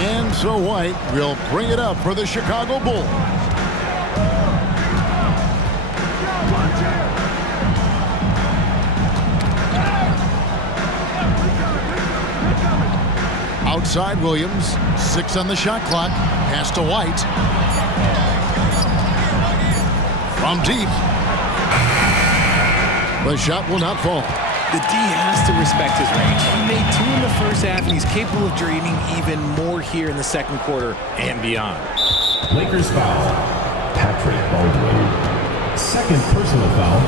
And so White will bring it up for the Chicago Bulls. Outside Williams, 6 on the shot clock. Pass to White. From deep. The shot will not fall. The D has to respect his range. He made 2 in the first half, and he's capable of draining even more here in the second quarter and beyond. Lakers foul. Patrick Baldwin. Second personal foul.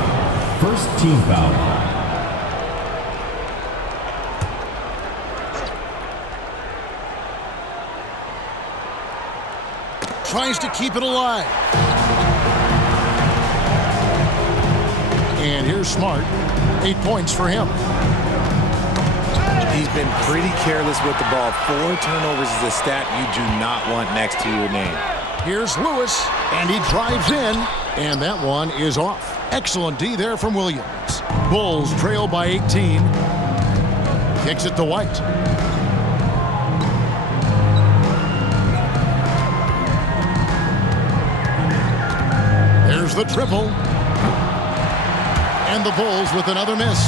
First team foul. Tries to keep it alive. And here's Smart. 8 points for him. He's been pretty careless with the ball. 4 turnovers is a stat you do not want next to your name. Here's Lewis, and he drives in, and that one is off. Excellent D there from Williams. Bulls trail by 18. Kicks it to White. There's the triple. And the Bulls with another miss.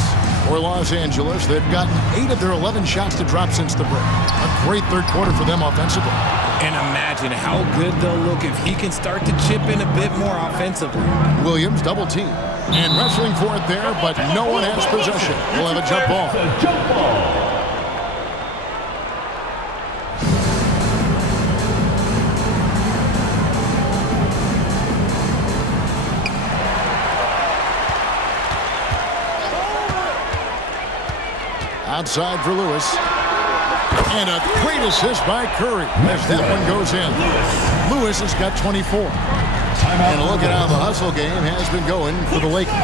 For Los Angeles, they've gotten 8 of their 11 shots to drop since the break. A great third quarter for them offensively. And imagine how good they'll look if he can start to chip in a bit more offensively. Williams double team. And wrestling for it there, but no one has possession. We'll have a jump ball. Jump ball. Outside for Lewis. And a great assist by Curry as that one goes in. Lewis has got 24. And look at how the hustle game has been going for the Lakers.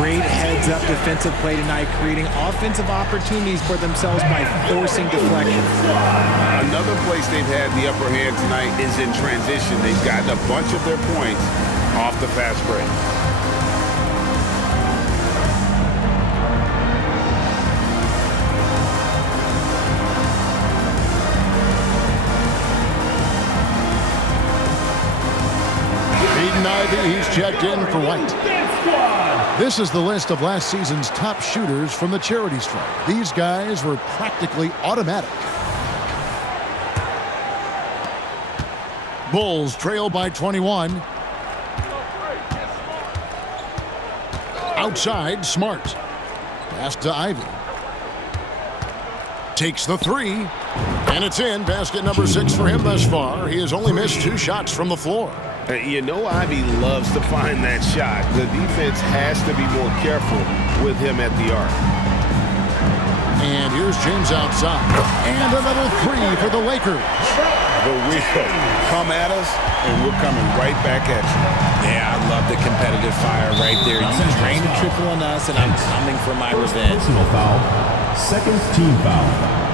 Great heads-up defensive play tonight, creating offensive opportunities for themselves by forcing deflections. Another place they've had the upper hand tonight is in transition. They've gotten a bunch of their points off the fast break. Ivey, he's checked in for White. This is the list of last season's top shooters from the charity stripe. These guys were practically automatic. Bulls trail by 21. Outside, Smart. Pass to Ivey. Takes the three. And it's in. Basket number 6 for him thus far. He has only missed 2 shots from the floor. You know Ivey loves to find that shot. The defense has to be more careful with him at the arc. And here's James outside. And another 3 for the Lakers. The wheel come at us, and we're coming right back at you. Yeah, I love the competitive fire right there. You drain a triple on us, and I'm coming for my revenge. Personal foul. Second team foul.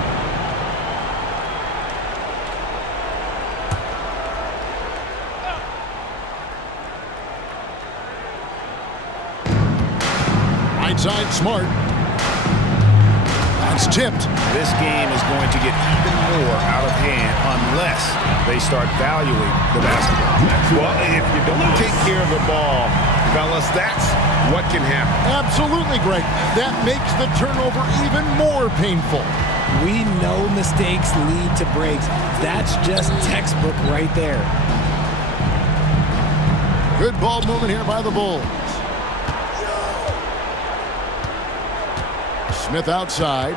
Inside Smart. That's tipped. This game is going to get even more out of hand unless they start valuing the basketball. Well, if you don't take care of the ball, fellas, that's what can happen. Absolutely, Greg. That makes the turnover even more painful. We know mistakes lead to breaks. That's just textbook right there. Good ball movement here by the Bulls. Smith outside.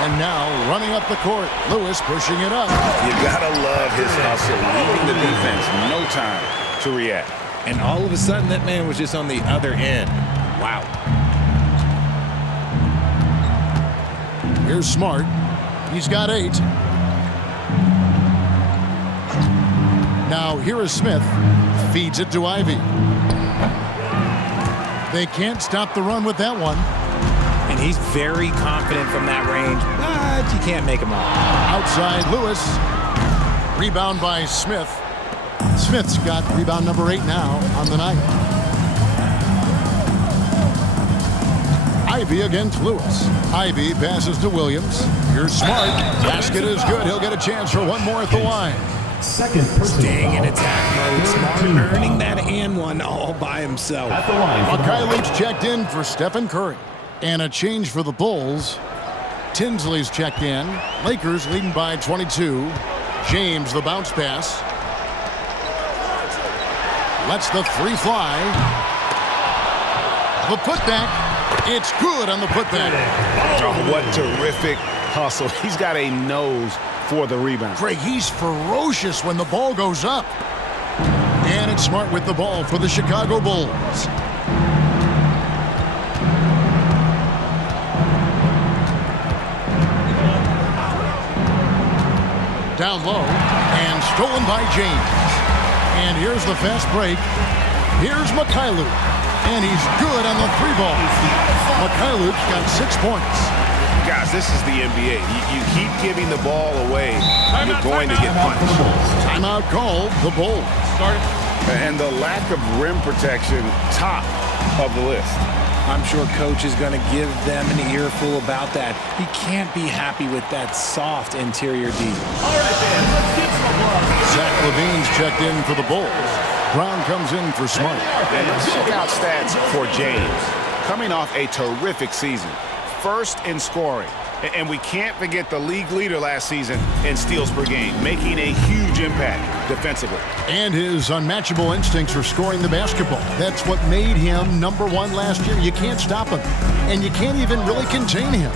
And now running up the court. Lewis pushing it up. You gotta love his hustle, leaving the defense no time to react. And all of a sudden, that man was just on the other end. Wow. Here's Smart. He's got 8. Now here is Smith. Feeds it to Ivey. They can't stop the run with that one. And he's very confident from that range, but you can't make him all. Outside, Lewis. Rebound by Smith. Smith's got rebound number 8 now on the night. Ivey against Lewis. Ivey passes to Williams. Here's Smart. Basket is good. He'll get a chance for one more at the line. Second person. Staying in attack mode. Smart earning that and one all by himself. At the line. Mikhailuk's checked in for Stephen Curry. And a change for the Bulls. Tinsley's checked in. Lakers leading by 22. James the bounce pass. Lets the 3 fly. The putback. It's good on the putback. Oh, what terrific hustle. He's got a nose for the rebound. Greg, he's ferocious when the ball goes up. And it's Smart with the ball for the Chicago Bulls. Down low and stolen by James. And here's the fast break. Here's Mikhailuk. And he's good on the 3 ball. Mikhailuk's got 6 points. Guys, this is the NBA. You keep giving the ball away, you're going to get punched. Timeout called, the Bulls. And the lack of rim protection, top of the list. I'm sure coach is going to give them an earful about that. He can't be happy with that soft interior D. All right, man, let's get some love. Zach LaVine's checked in for the Bulls. Brown comes in for Smart. And let's check out stats for James. Coming off a terrific season. First in scoring, And we can't forget the league leader last season in steals per game, making a huge impact defensively. And his unmatchable instincts for scoring the basketball. That's what made him #1 last year. You can't stop him, and you can't even really contain him.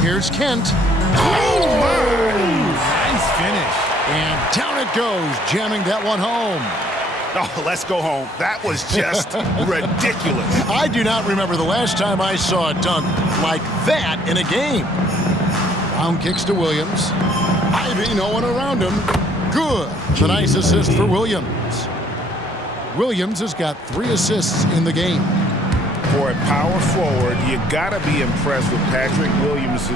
Here's Kent. Oh, nice finish. And down it goes, jamming that one home. Oh, let's go home. That was just ridiculous. I do not remember the last time I saw a dunk like that in a game. Brown kicks to Williams. Ivey, no one around him. Good. The nice assist for Williams. Williams has got 3 assists in the game. For a power forward, you got to be impressed with Patrick Williams'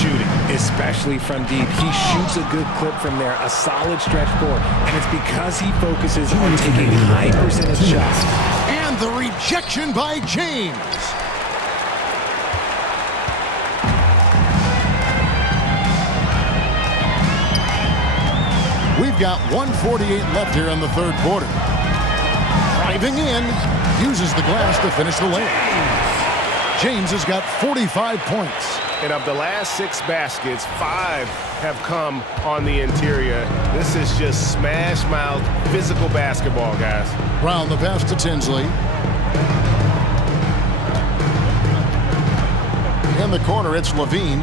shooting. Especially from deep. He shoots a good clip from there, a solid stretch forward, and it's because he focuses on taking high percentage shots. And the rejection by James. We've got 1:48 left here in the third quarter. Driving in, uses the glass to finish the layup. James has got 45 points. And of the last 6 baskets, 5 have come on the interior. This is just smash-mouth physical basketball, guys. Brown the pass to Tinsley. In the corner, it's Levine.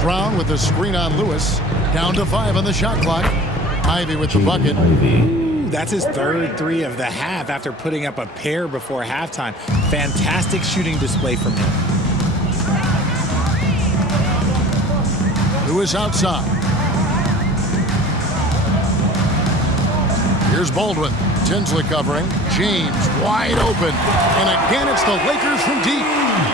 Brown with the screen on Lewis. Down to 5 on the shot clock. Ivey with the bucket. That's his third 3 of the half after putting up a pair before halftime. Fantastic shooting display from him. Lewis outside. Here's Baldwin. Tinsley covering. James wide open. And again, it's the Lakers from deep.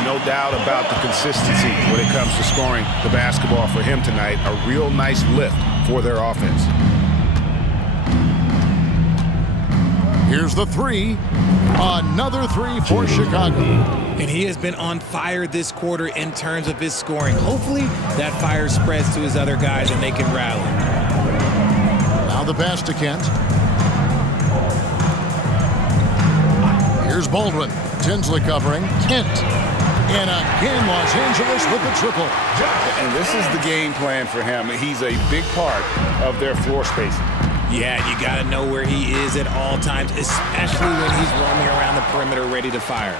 No doubt about the consistency when it comes to scoring the basketball for him tonight. A real nice lift for their offense. Here's the 3. Another 3 for Chicago. And he has been on fire this quarter in terms of his scoring. Hopefully that fire spreads to his other guys and they can rally. Now the pass to Kent. Here's Baldwin. Tinsley covering. Kent. And again, Los Angeles with the triple. And this is the game plan for him. He's a big part of their floor spacing. Yeah, you got to know where he is at all times, especially when he's roaming around the perimeter ready to fire.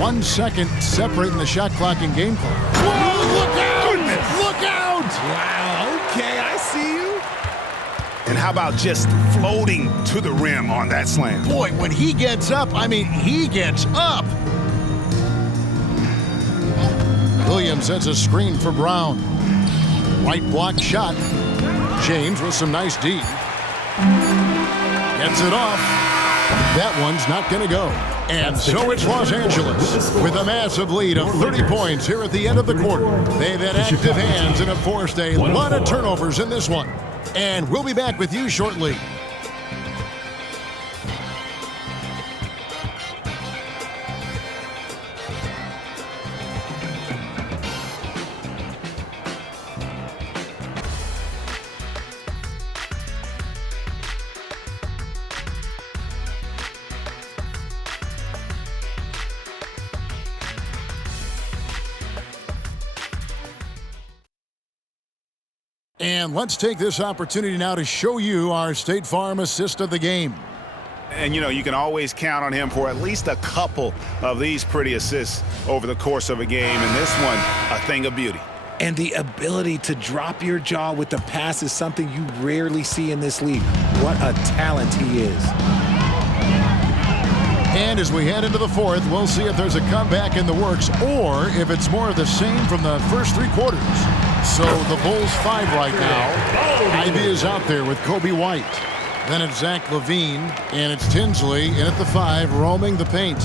1 second separating the shot clock and game clock. Whoa, look out! Goodness. Look out! Wow, okay, I see you. And how about just floating to the rim on that slam? Boy, when he gets up, I mean, he gets up. Williams sets a screen for Brown. Right block shot. James with some nice D. Gets it off. That one's not going to go. And so it's Los Angeles with a massive lead of 30 points here at the end of the quarter. They've had active hands and have forced a lot of turnovers in this one. And we'll be back with you shortly. And let's take this opportunity now to show you our State Farm assist of the game. And, you know, you can always count on him for at least a couple of these pretty assists over the course of a game. And this one, a thing of beauty. And the ability to drop your jaw with the pass is something you rarely see in this league. What a talent he is. And as we head into the fourth, we'll see if there's a comeback in the works or if it's more of the same from the first 3 quarters. So the Bulls 5 right now. Ivey is out there with Kobe White. Then it's Zach LaVine, and it's Tinsley in at the 5, roaming the paint.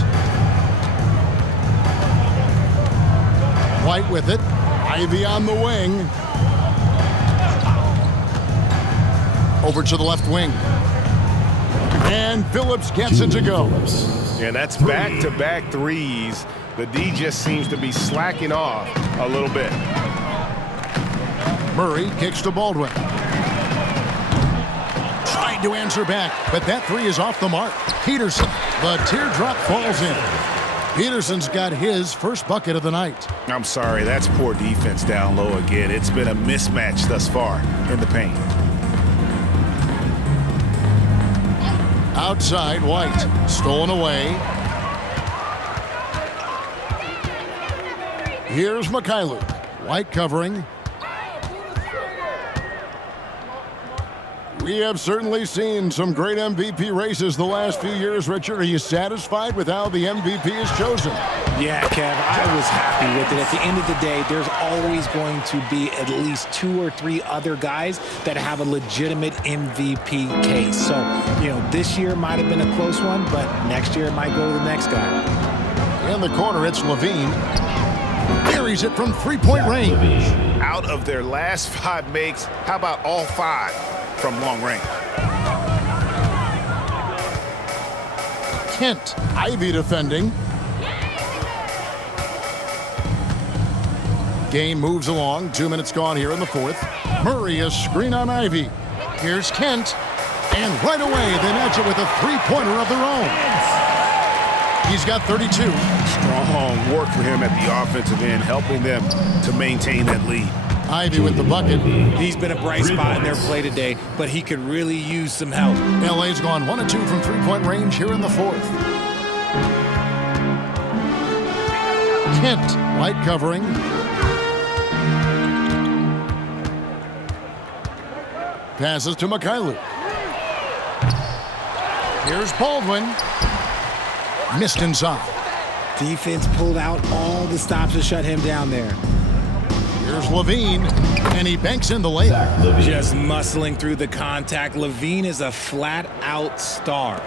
White with it. Ivey on the wing. Over to the left wing. And Phillips gets it to go. Yeah, that's back-to-back threes. The D just seems to be slacking off a little bit. Murray kicks to Baldwin. Trying to answer back, but that 3 is off the mark. Peterson The teardrop falls in. Peterson's got his first bucket of the night. I'm sorry, that's poor defense down low again. It's been a mismatch thus far in the paint. Outside, White. Stolen away. Here's Mikhailuk. White covering. We have certainly seen some great MVP races the last few years, Richard. Are you satisfied with how the MVP is chosen? Yeah, Kev, I was happy with it. At the end of the day, there's always going to be at least 2 or 3 other guys that have a legitimate MVP case. So, this year might have been a close one, but next year it might go to the next guy. In the corner, it's Levine. Buries it from three-point range. Out of their last 5 makes, how about all 5 from long range? Kent. Ivy defending. Game moves along. 2 minutes gone here in the fourth. Murray a screen on Ivy. Here's Kent. And right away, they match it with a three-pointer of their own. He's got 32. Strong work for him at the offensive end, helping them to maintain that lead. Ivy with the bucket. He's been a bright spot in their play today, but he could really use some help. LA's gone 1 of 2 from three-point range here in the fourth. Kent, White covering. Passes to Mikhailuk. Here's Baldwin. Missed inside. Defense pulled out all the stops to shut him down there. Here's Levine, and he banks in the layup. Just muscling through the contact. Levine is a flat-out star.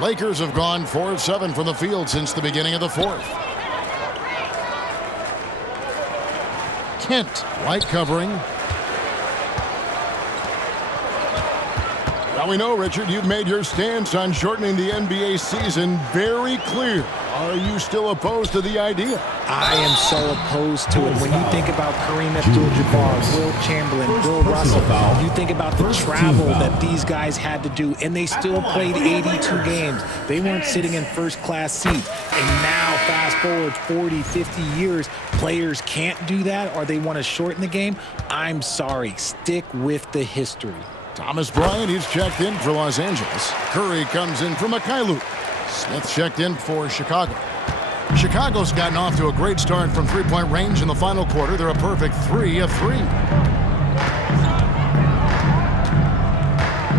Lakers have gone 4 of 7 from the field since the beginning of the fourth. Kent, White covering. Now we know, Richard, you've made your stance on shortening the NBA season very clear. Are you still opposed to the idea? I am so opposed to it. When you think about Kareem Abdul-Jabbar, Will Chamberlain, Bill Russell, you think about the travel that these guys had to do, and they still played 82 games. They weren't sitting in first-class seats. And now, fast forward 40, 50 years, players can't do that, or they want to shorten the game. I'm sorry. Stick with the history. Thomas Bryant, he's checked in for Los Angeles. Curry comes in for Mikhailuk. Smith checked in for Chicago. Chicago's gotten off to a great start from three-point range in the final quarter. They're a perfect 3 of 3.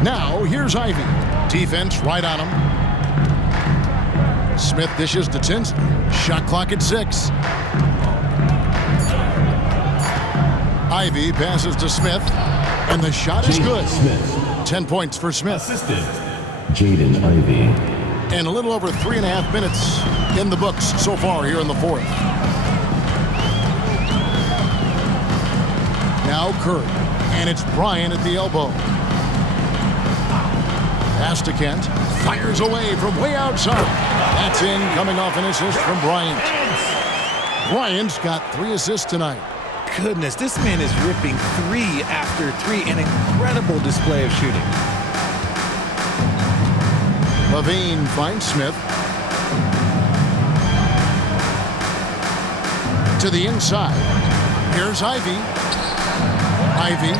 Now, here's Ivy. Defense right on him. Smith dishes to Tinsley. Shot clock at 6. Ivy passes to Smith. And the shot is good. Smith. 10 points for Smith. Assistant, Jaden Ivey. And a little over 3.5 minutes in the books so far here in the fourth. Now Curry. And it's Bryant at the elbow. Pass to Kent. Fires away from way outside. That's in, coming off an assist from Bryant. Bryant's got 3 assists tonight. Goodness, this man is ripping 3 after 3. An incredible display of shooting. Levine finds Smith. To the inside. Here's Ivy. Ivy.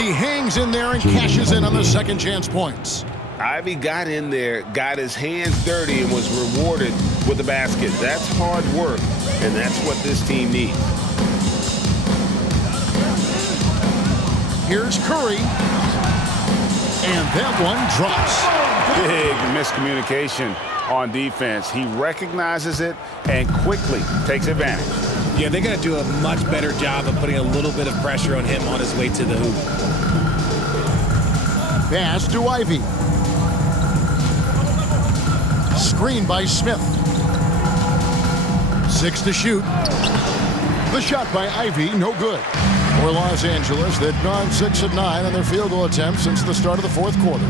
He hangs in there and cashes in on the second chance points. Ivy got in there, got his hands dirty, and was rewarded with the basket. That's hard work, and that's what this team needs. Here's Curry. And that one drops. Big miscommunication on defense. He recognizes it and quickly takes advantage. Yeah, they're going to do a much better job of putting a little bit of pressure on him on his way to the hoop. Pass to Ivy. Screen by Smith. 6 to shoot. The shot by Ivy, no good. For Los Angeles, they've gone 6 of 9 on their field goal attempts since the start of the fourth quarter.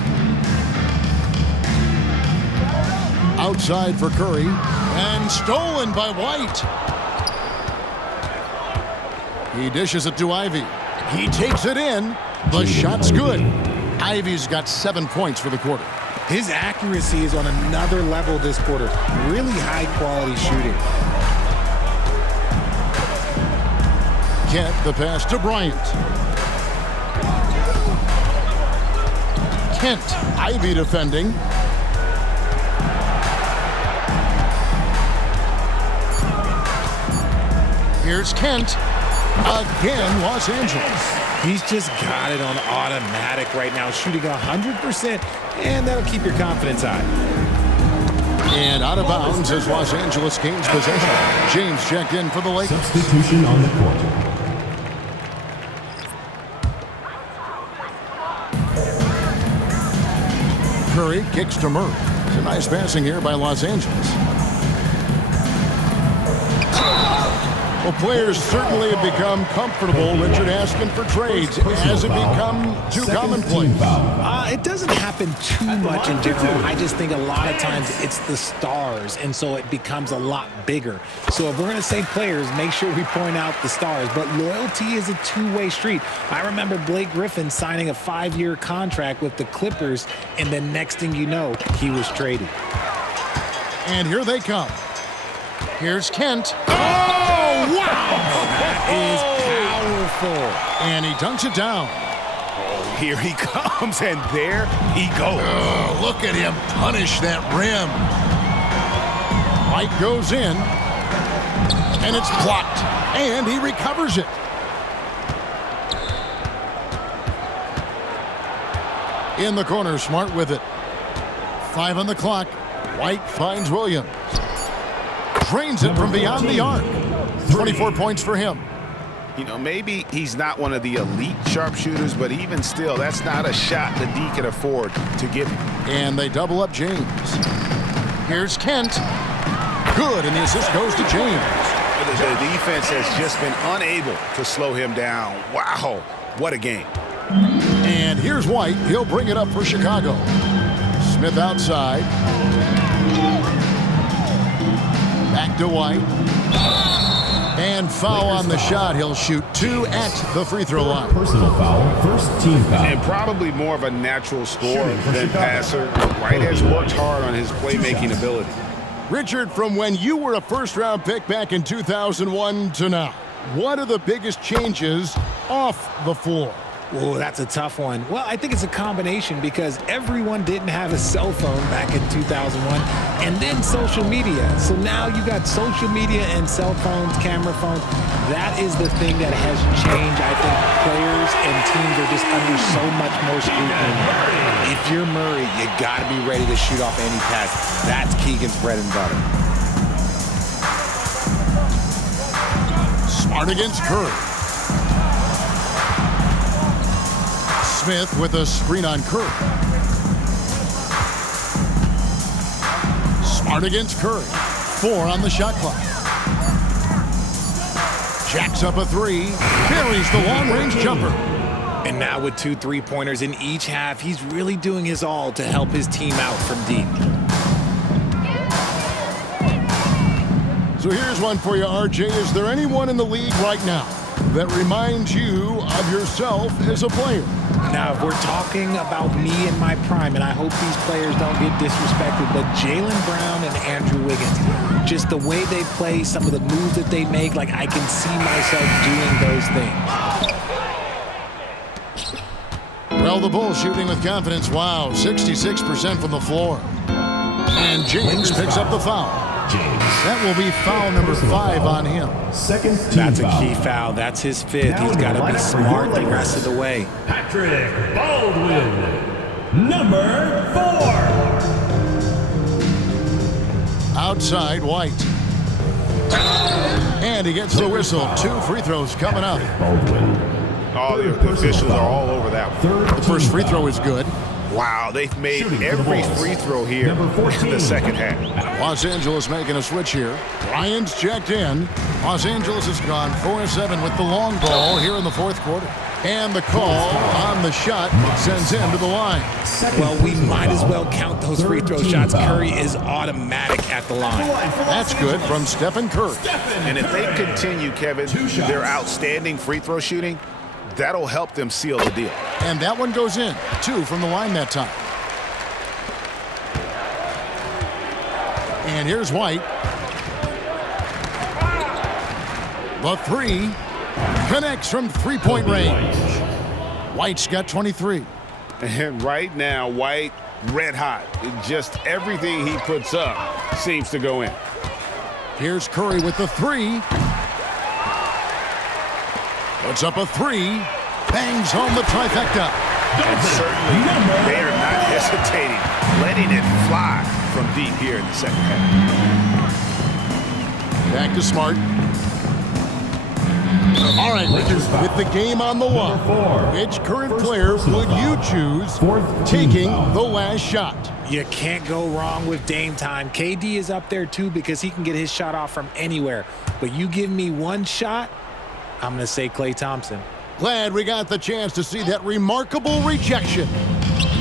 Outside for Curry, and stolen by White. He dishes it to Ivy. He takes it in. The shot's good. Ivy's got 7 points for the quarter. His accuracy is on another level this quarter. Really high-quality shooting. Kent, the pass to Bryant. Kent, Ivy defending. Here's Kent. Again, Los Angeles. He's just got it on automatic right now, shooting 100%, and that'll keep your confidence high. And out of bounds as Los Angeles gains possession. James checked in for the Lakers. Substitution on the court. Curry kicks to Murray. It's a nice passing here by Los Angeles. Well, players certainly have become comfortable, Richard, asking for trades. Has it become too commonplace? It doesn't happen too much in general. I just think a lot of times it's the stars, and so it becomes a lot bigger. So if we're going to say players, make sure we point out the stars. But loyalty is a two-way street. I remember Blake Griffin signing a 5-year contract with the Clippers, and then next thing you know, he was traded. And here they come. Here's Kent. Wow! That is powerful. And he dunks it down. Here he comes, and there he goes. Oh, look at him punish that rim. White goes in, and it's blocked, and he recovers it. In the corner, Smart with it. 5 on the clock. White finds Williams. Drains it from beyond the arc. 24 points for him. You know, maybe he's not one of the elite sharpshooters, but even still, that's not a shot that D can afford to give him. And they double up James. Here's Kent. Good, and the assist goes to James. The defense has just been unable to slow him down. Wow, what a game. And here's White. He'll bring it up for Chicago. Smith outside. Back to White. And foul on the shot. He'll shoot 2 at the free throw line. Personal foul, first team foul. And probably more of a natural scorer than passer. White has worked hard on his playmaking ability. Richard, from when you were a first-round pick back in 2001 to now, what are the biggest changes off the floor? Oh, that's a tough one. Well, I think it's a combination because everyone didn't have a cell phone back in 2001 and then social media. So now you got social media and cell phones, camera phones. That is the thing that has changed. I think players and teams are just under so much more scrutiny. If you're Murray, you got to be ready to shoot off any pass. That's Keegan's bread and butter. Smart against Curry. Smith with a screen on Curry. Smart against Curry. 4 on the shot clock. Jacks up a 3. Buries the long-range jumper. And now with 2 3-pointers in each half, he's really doing his all to help his team out from deep. So here's one for you, RJ. Is there anyone in the league right now that reminds you of yourself as a player? Now, if we're talking about me in my prime, and I hope these players don't get disrespected, but Jaylen Brown and Andrew Wiggins, just the way they play, some of the moves that they make, like I can see myself doing those things. Well, the Bulls shooting with confidence. Wow, 66% from the floor. And James picks up the foul. That will be foul number 5 on him. Second team That's foul. a key foul. That's his 5th. He's got to be smart the rest of the way. Patrick Baldwin, number 4. Outside, White. And he gets the whistle. 2 free throws coming up. Baldwin. Oh, the officials are all over that one. The first free throw is good. Wow, they've made every free throw here in the second half. Los Angeles making a switch here. Bryant's checked in. Los Angeles has gone 4-7 with the long ball here in the 4th quarter. And the call on the shot sends him to the line. Well, we might as well count those free throw shots. Curry is automatic at the line. That's good from Stephen Curry. And if they continue, Kevin, their outstanding free throw shooting, that'll help them seal the deal. And that one goes in. 2 from the line that time. And here's White. The three connects from three-point range. White's got 23. And right now, White, red hot. Just everything he puts up seems to go in. Here's Curry with the three. Puts up a three. Bangs home the trifecta. And certainly, they are not hesitating, letting it fly from deep here in the second half. Back to Smart. All right, Richard, with the game on the line, which current player would you choose taking the last shot? You can't go wrong with Dame time. KD is up there too because he can get his shot off from anywhere. But you give me one shot, I'm going to say Klay Thompson. Glad we got the chance to see that remarkable rejection.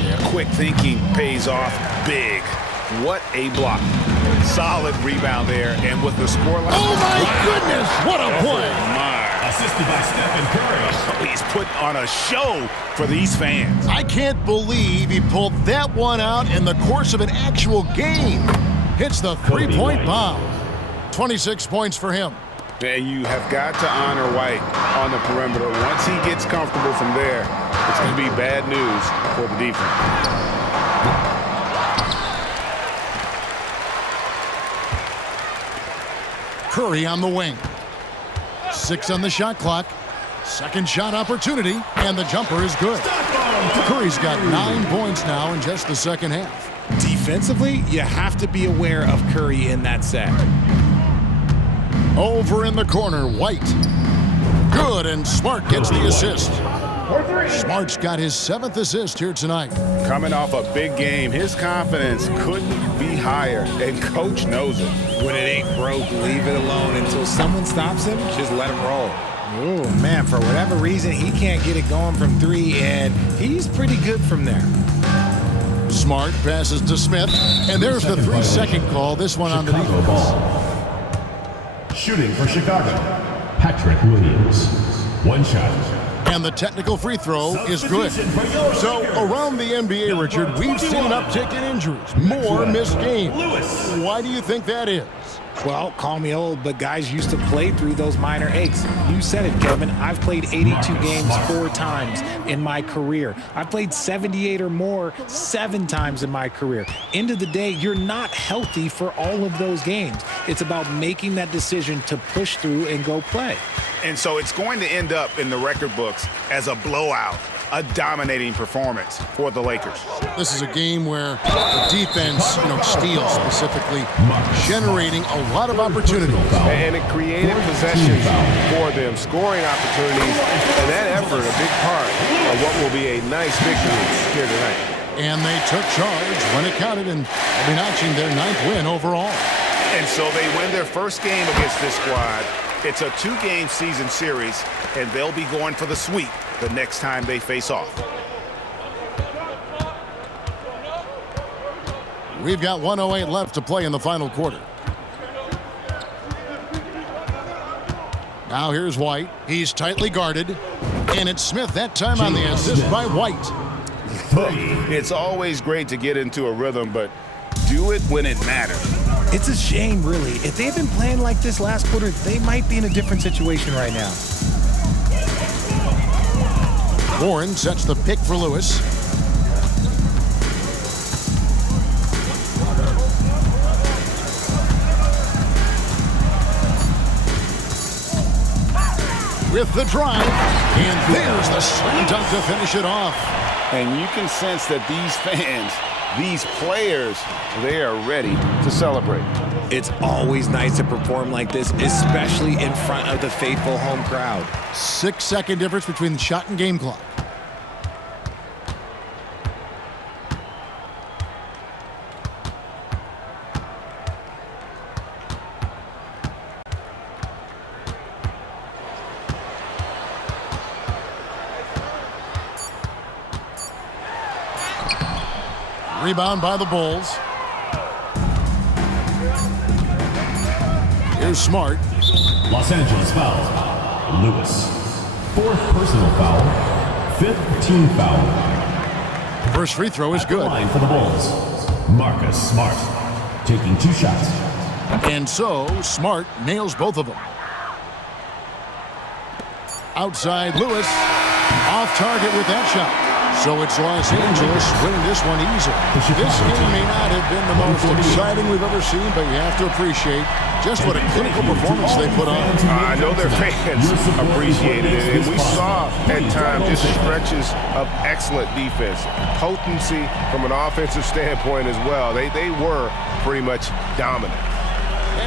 Yeah, quick thinking pays off big. What a block. Solid rebound there, and with the scoreline. Oh, my goodness, what a play. Assisted by Stephen Curry. He's putting on a show for these fans. I can't believe he pulled that one out in the course of an actual game. Hits the three-point bomb. 26 points for him. And you have got to honor White on the perimeter. Once he gets comfortable from there, it's going to be bad news for the defense. Curry on the wing. 6 on the shot clock. Second shot opportunity, and the jumper is good. Curry's got 9 points now in just the second half. Defensively, you have to be aware of Curry in that set. Over in the corner, White. Good, and Smart gets the assist. Smart's got his 7th assist here tonight. Coming off a big game, his confidence couldn't be higher, and Coach knows it. When it ain't broke, leave it alone. Until someone stops him, just let him roll. Oh, man, for whatever reason, he can't get it going from 3, and he's pretty good from there. Smart passes to Smith, and there's the 3-second call. This one on the defense. Ball. Shooting for Chicago, Patrick Williams. One shot. And the technical free throw is good. So around the NBA, Richard, we've seen an uptick in injuries, more missed games. Why do you think that is? Well, call me old, but guys used to play through those minor aches. You said it, Kevin. I've played 82 games 4 times in my career. I've played 78 or more 7 times in my career. End of the day, you're not healthy for all of those games. It's about making that decision to push through and go play. And so it's going to end up in the record books as a blowout, a dominating performance for the Lakers. This is a game where the defense, steals specifically, generating a lot of opportunities. And it created possessions for them, scoring opportunities, and that effort a big part of what will be a nice victory here tonight. And they took charge when it counted, and they'll be notching their 9th win overall. And so they win their first game against this squad. It's a 2-game season series, and they'll be going for the sweep the next time they face off. We've got 1:08 left to play in the final quarter. Now here's White. He's tightly guarded. And it's Smith that time on the assist by White. Look, it's always great to get into a rhythm, but do it when it matters. It's a shame, really. If they had been playing like this last quarter, they might be in a different situation right now. Warren sets the pick for Lewis. With the drive, and there's the slam dunk to finish it off. And you can sense that these fans, these players, they are ready to celebrate. It's always nice to perform like this, especially in front of the faithful home crowd. 6-second difference between the shot and game clock. Rebound by the Bulls. Here's Smart. Los Angeles foul. Lewis. 4th personal foul. 5th team foul. First free throw is good. Line for the Bulls. Marcus Smart. Taking 2 shots. And so, Smart nails both of them. Outside Lewis. Off target with that shot. So it's Los Angeles winning this one easily. This game may not have been the most exciting we've ever seen, but you have to appreciate just what a clinical performance they put on. I know their fans appreciated it, and we saw at times just stretches of excellent defense. Potency from an offensive standpoint as well. They were pretty much dominant.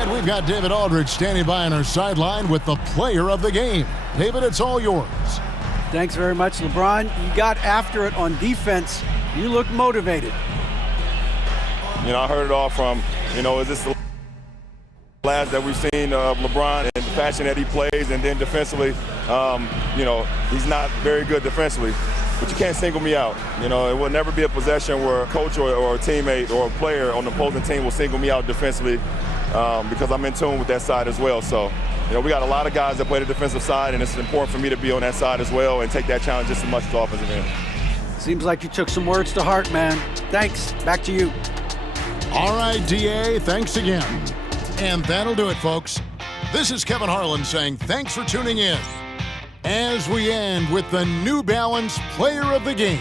And we've got David Aldridge standing by on our sideline with the player of the game. David, it's all yours. Thanks very much, LeBron. You got after it on defense. You look motivated. You know, I heard it all from, is this the last that we've seen of LeBron and the fashion that he plays, and then defensively, he's not very good defensively. But you can't single me out. It will never be a possession where a coach or a teammate or a player on the opposing team will single me out defensively because I'm in tune with that side as well. So, we got a lot of guys that play the defensive side, and it's important for me to be on that side as well and take that challenge just as much as the offensive end. Seems like you took some words to heart, man. Thanks. Back to you. All right, DA, thanks again. And that'll do it, folks. This is Kevin Harlan saying thanks for tuning in as we end with the New Balance Player of the Game.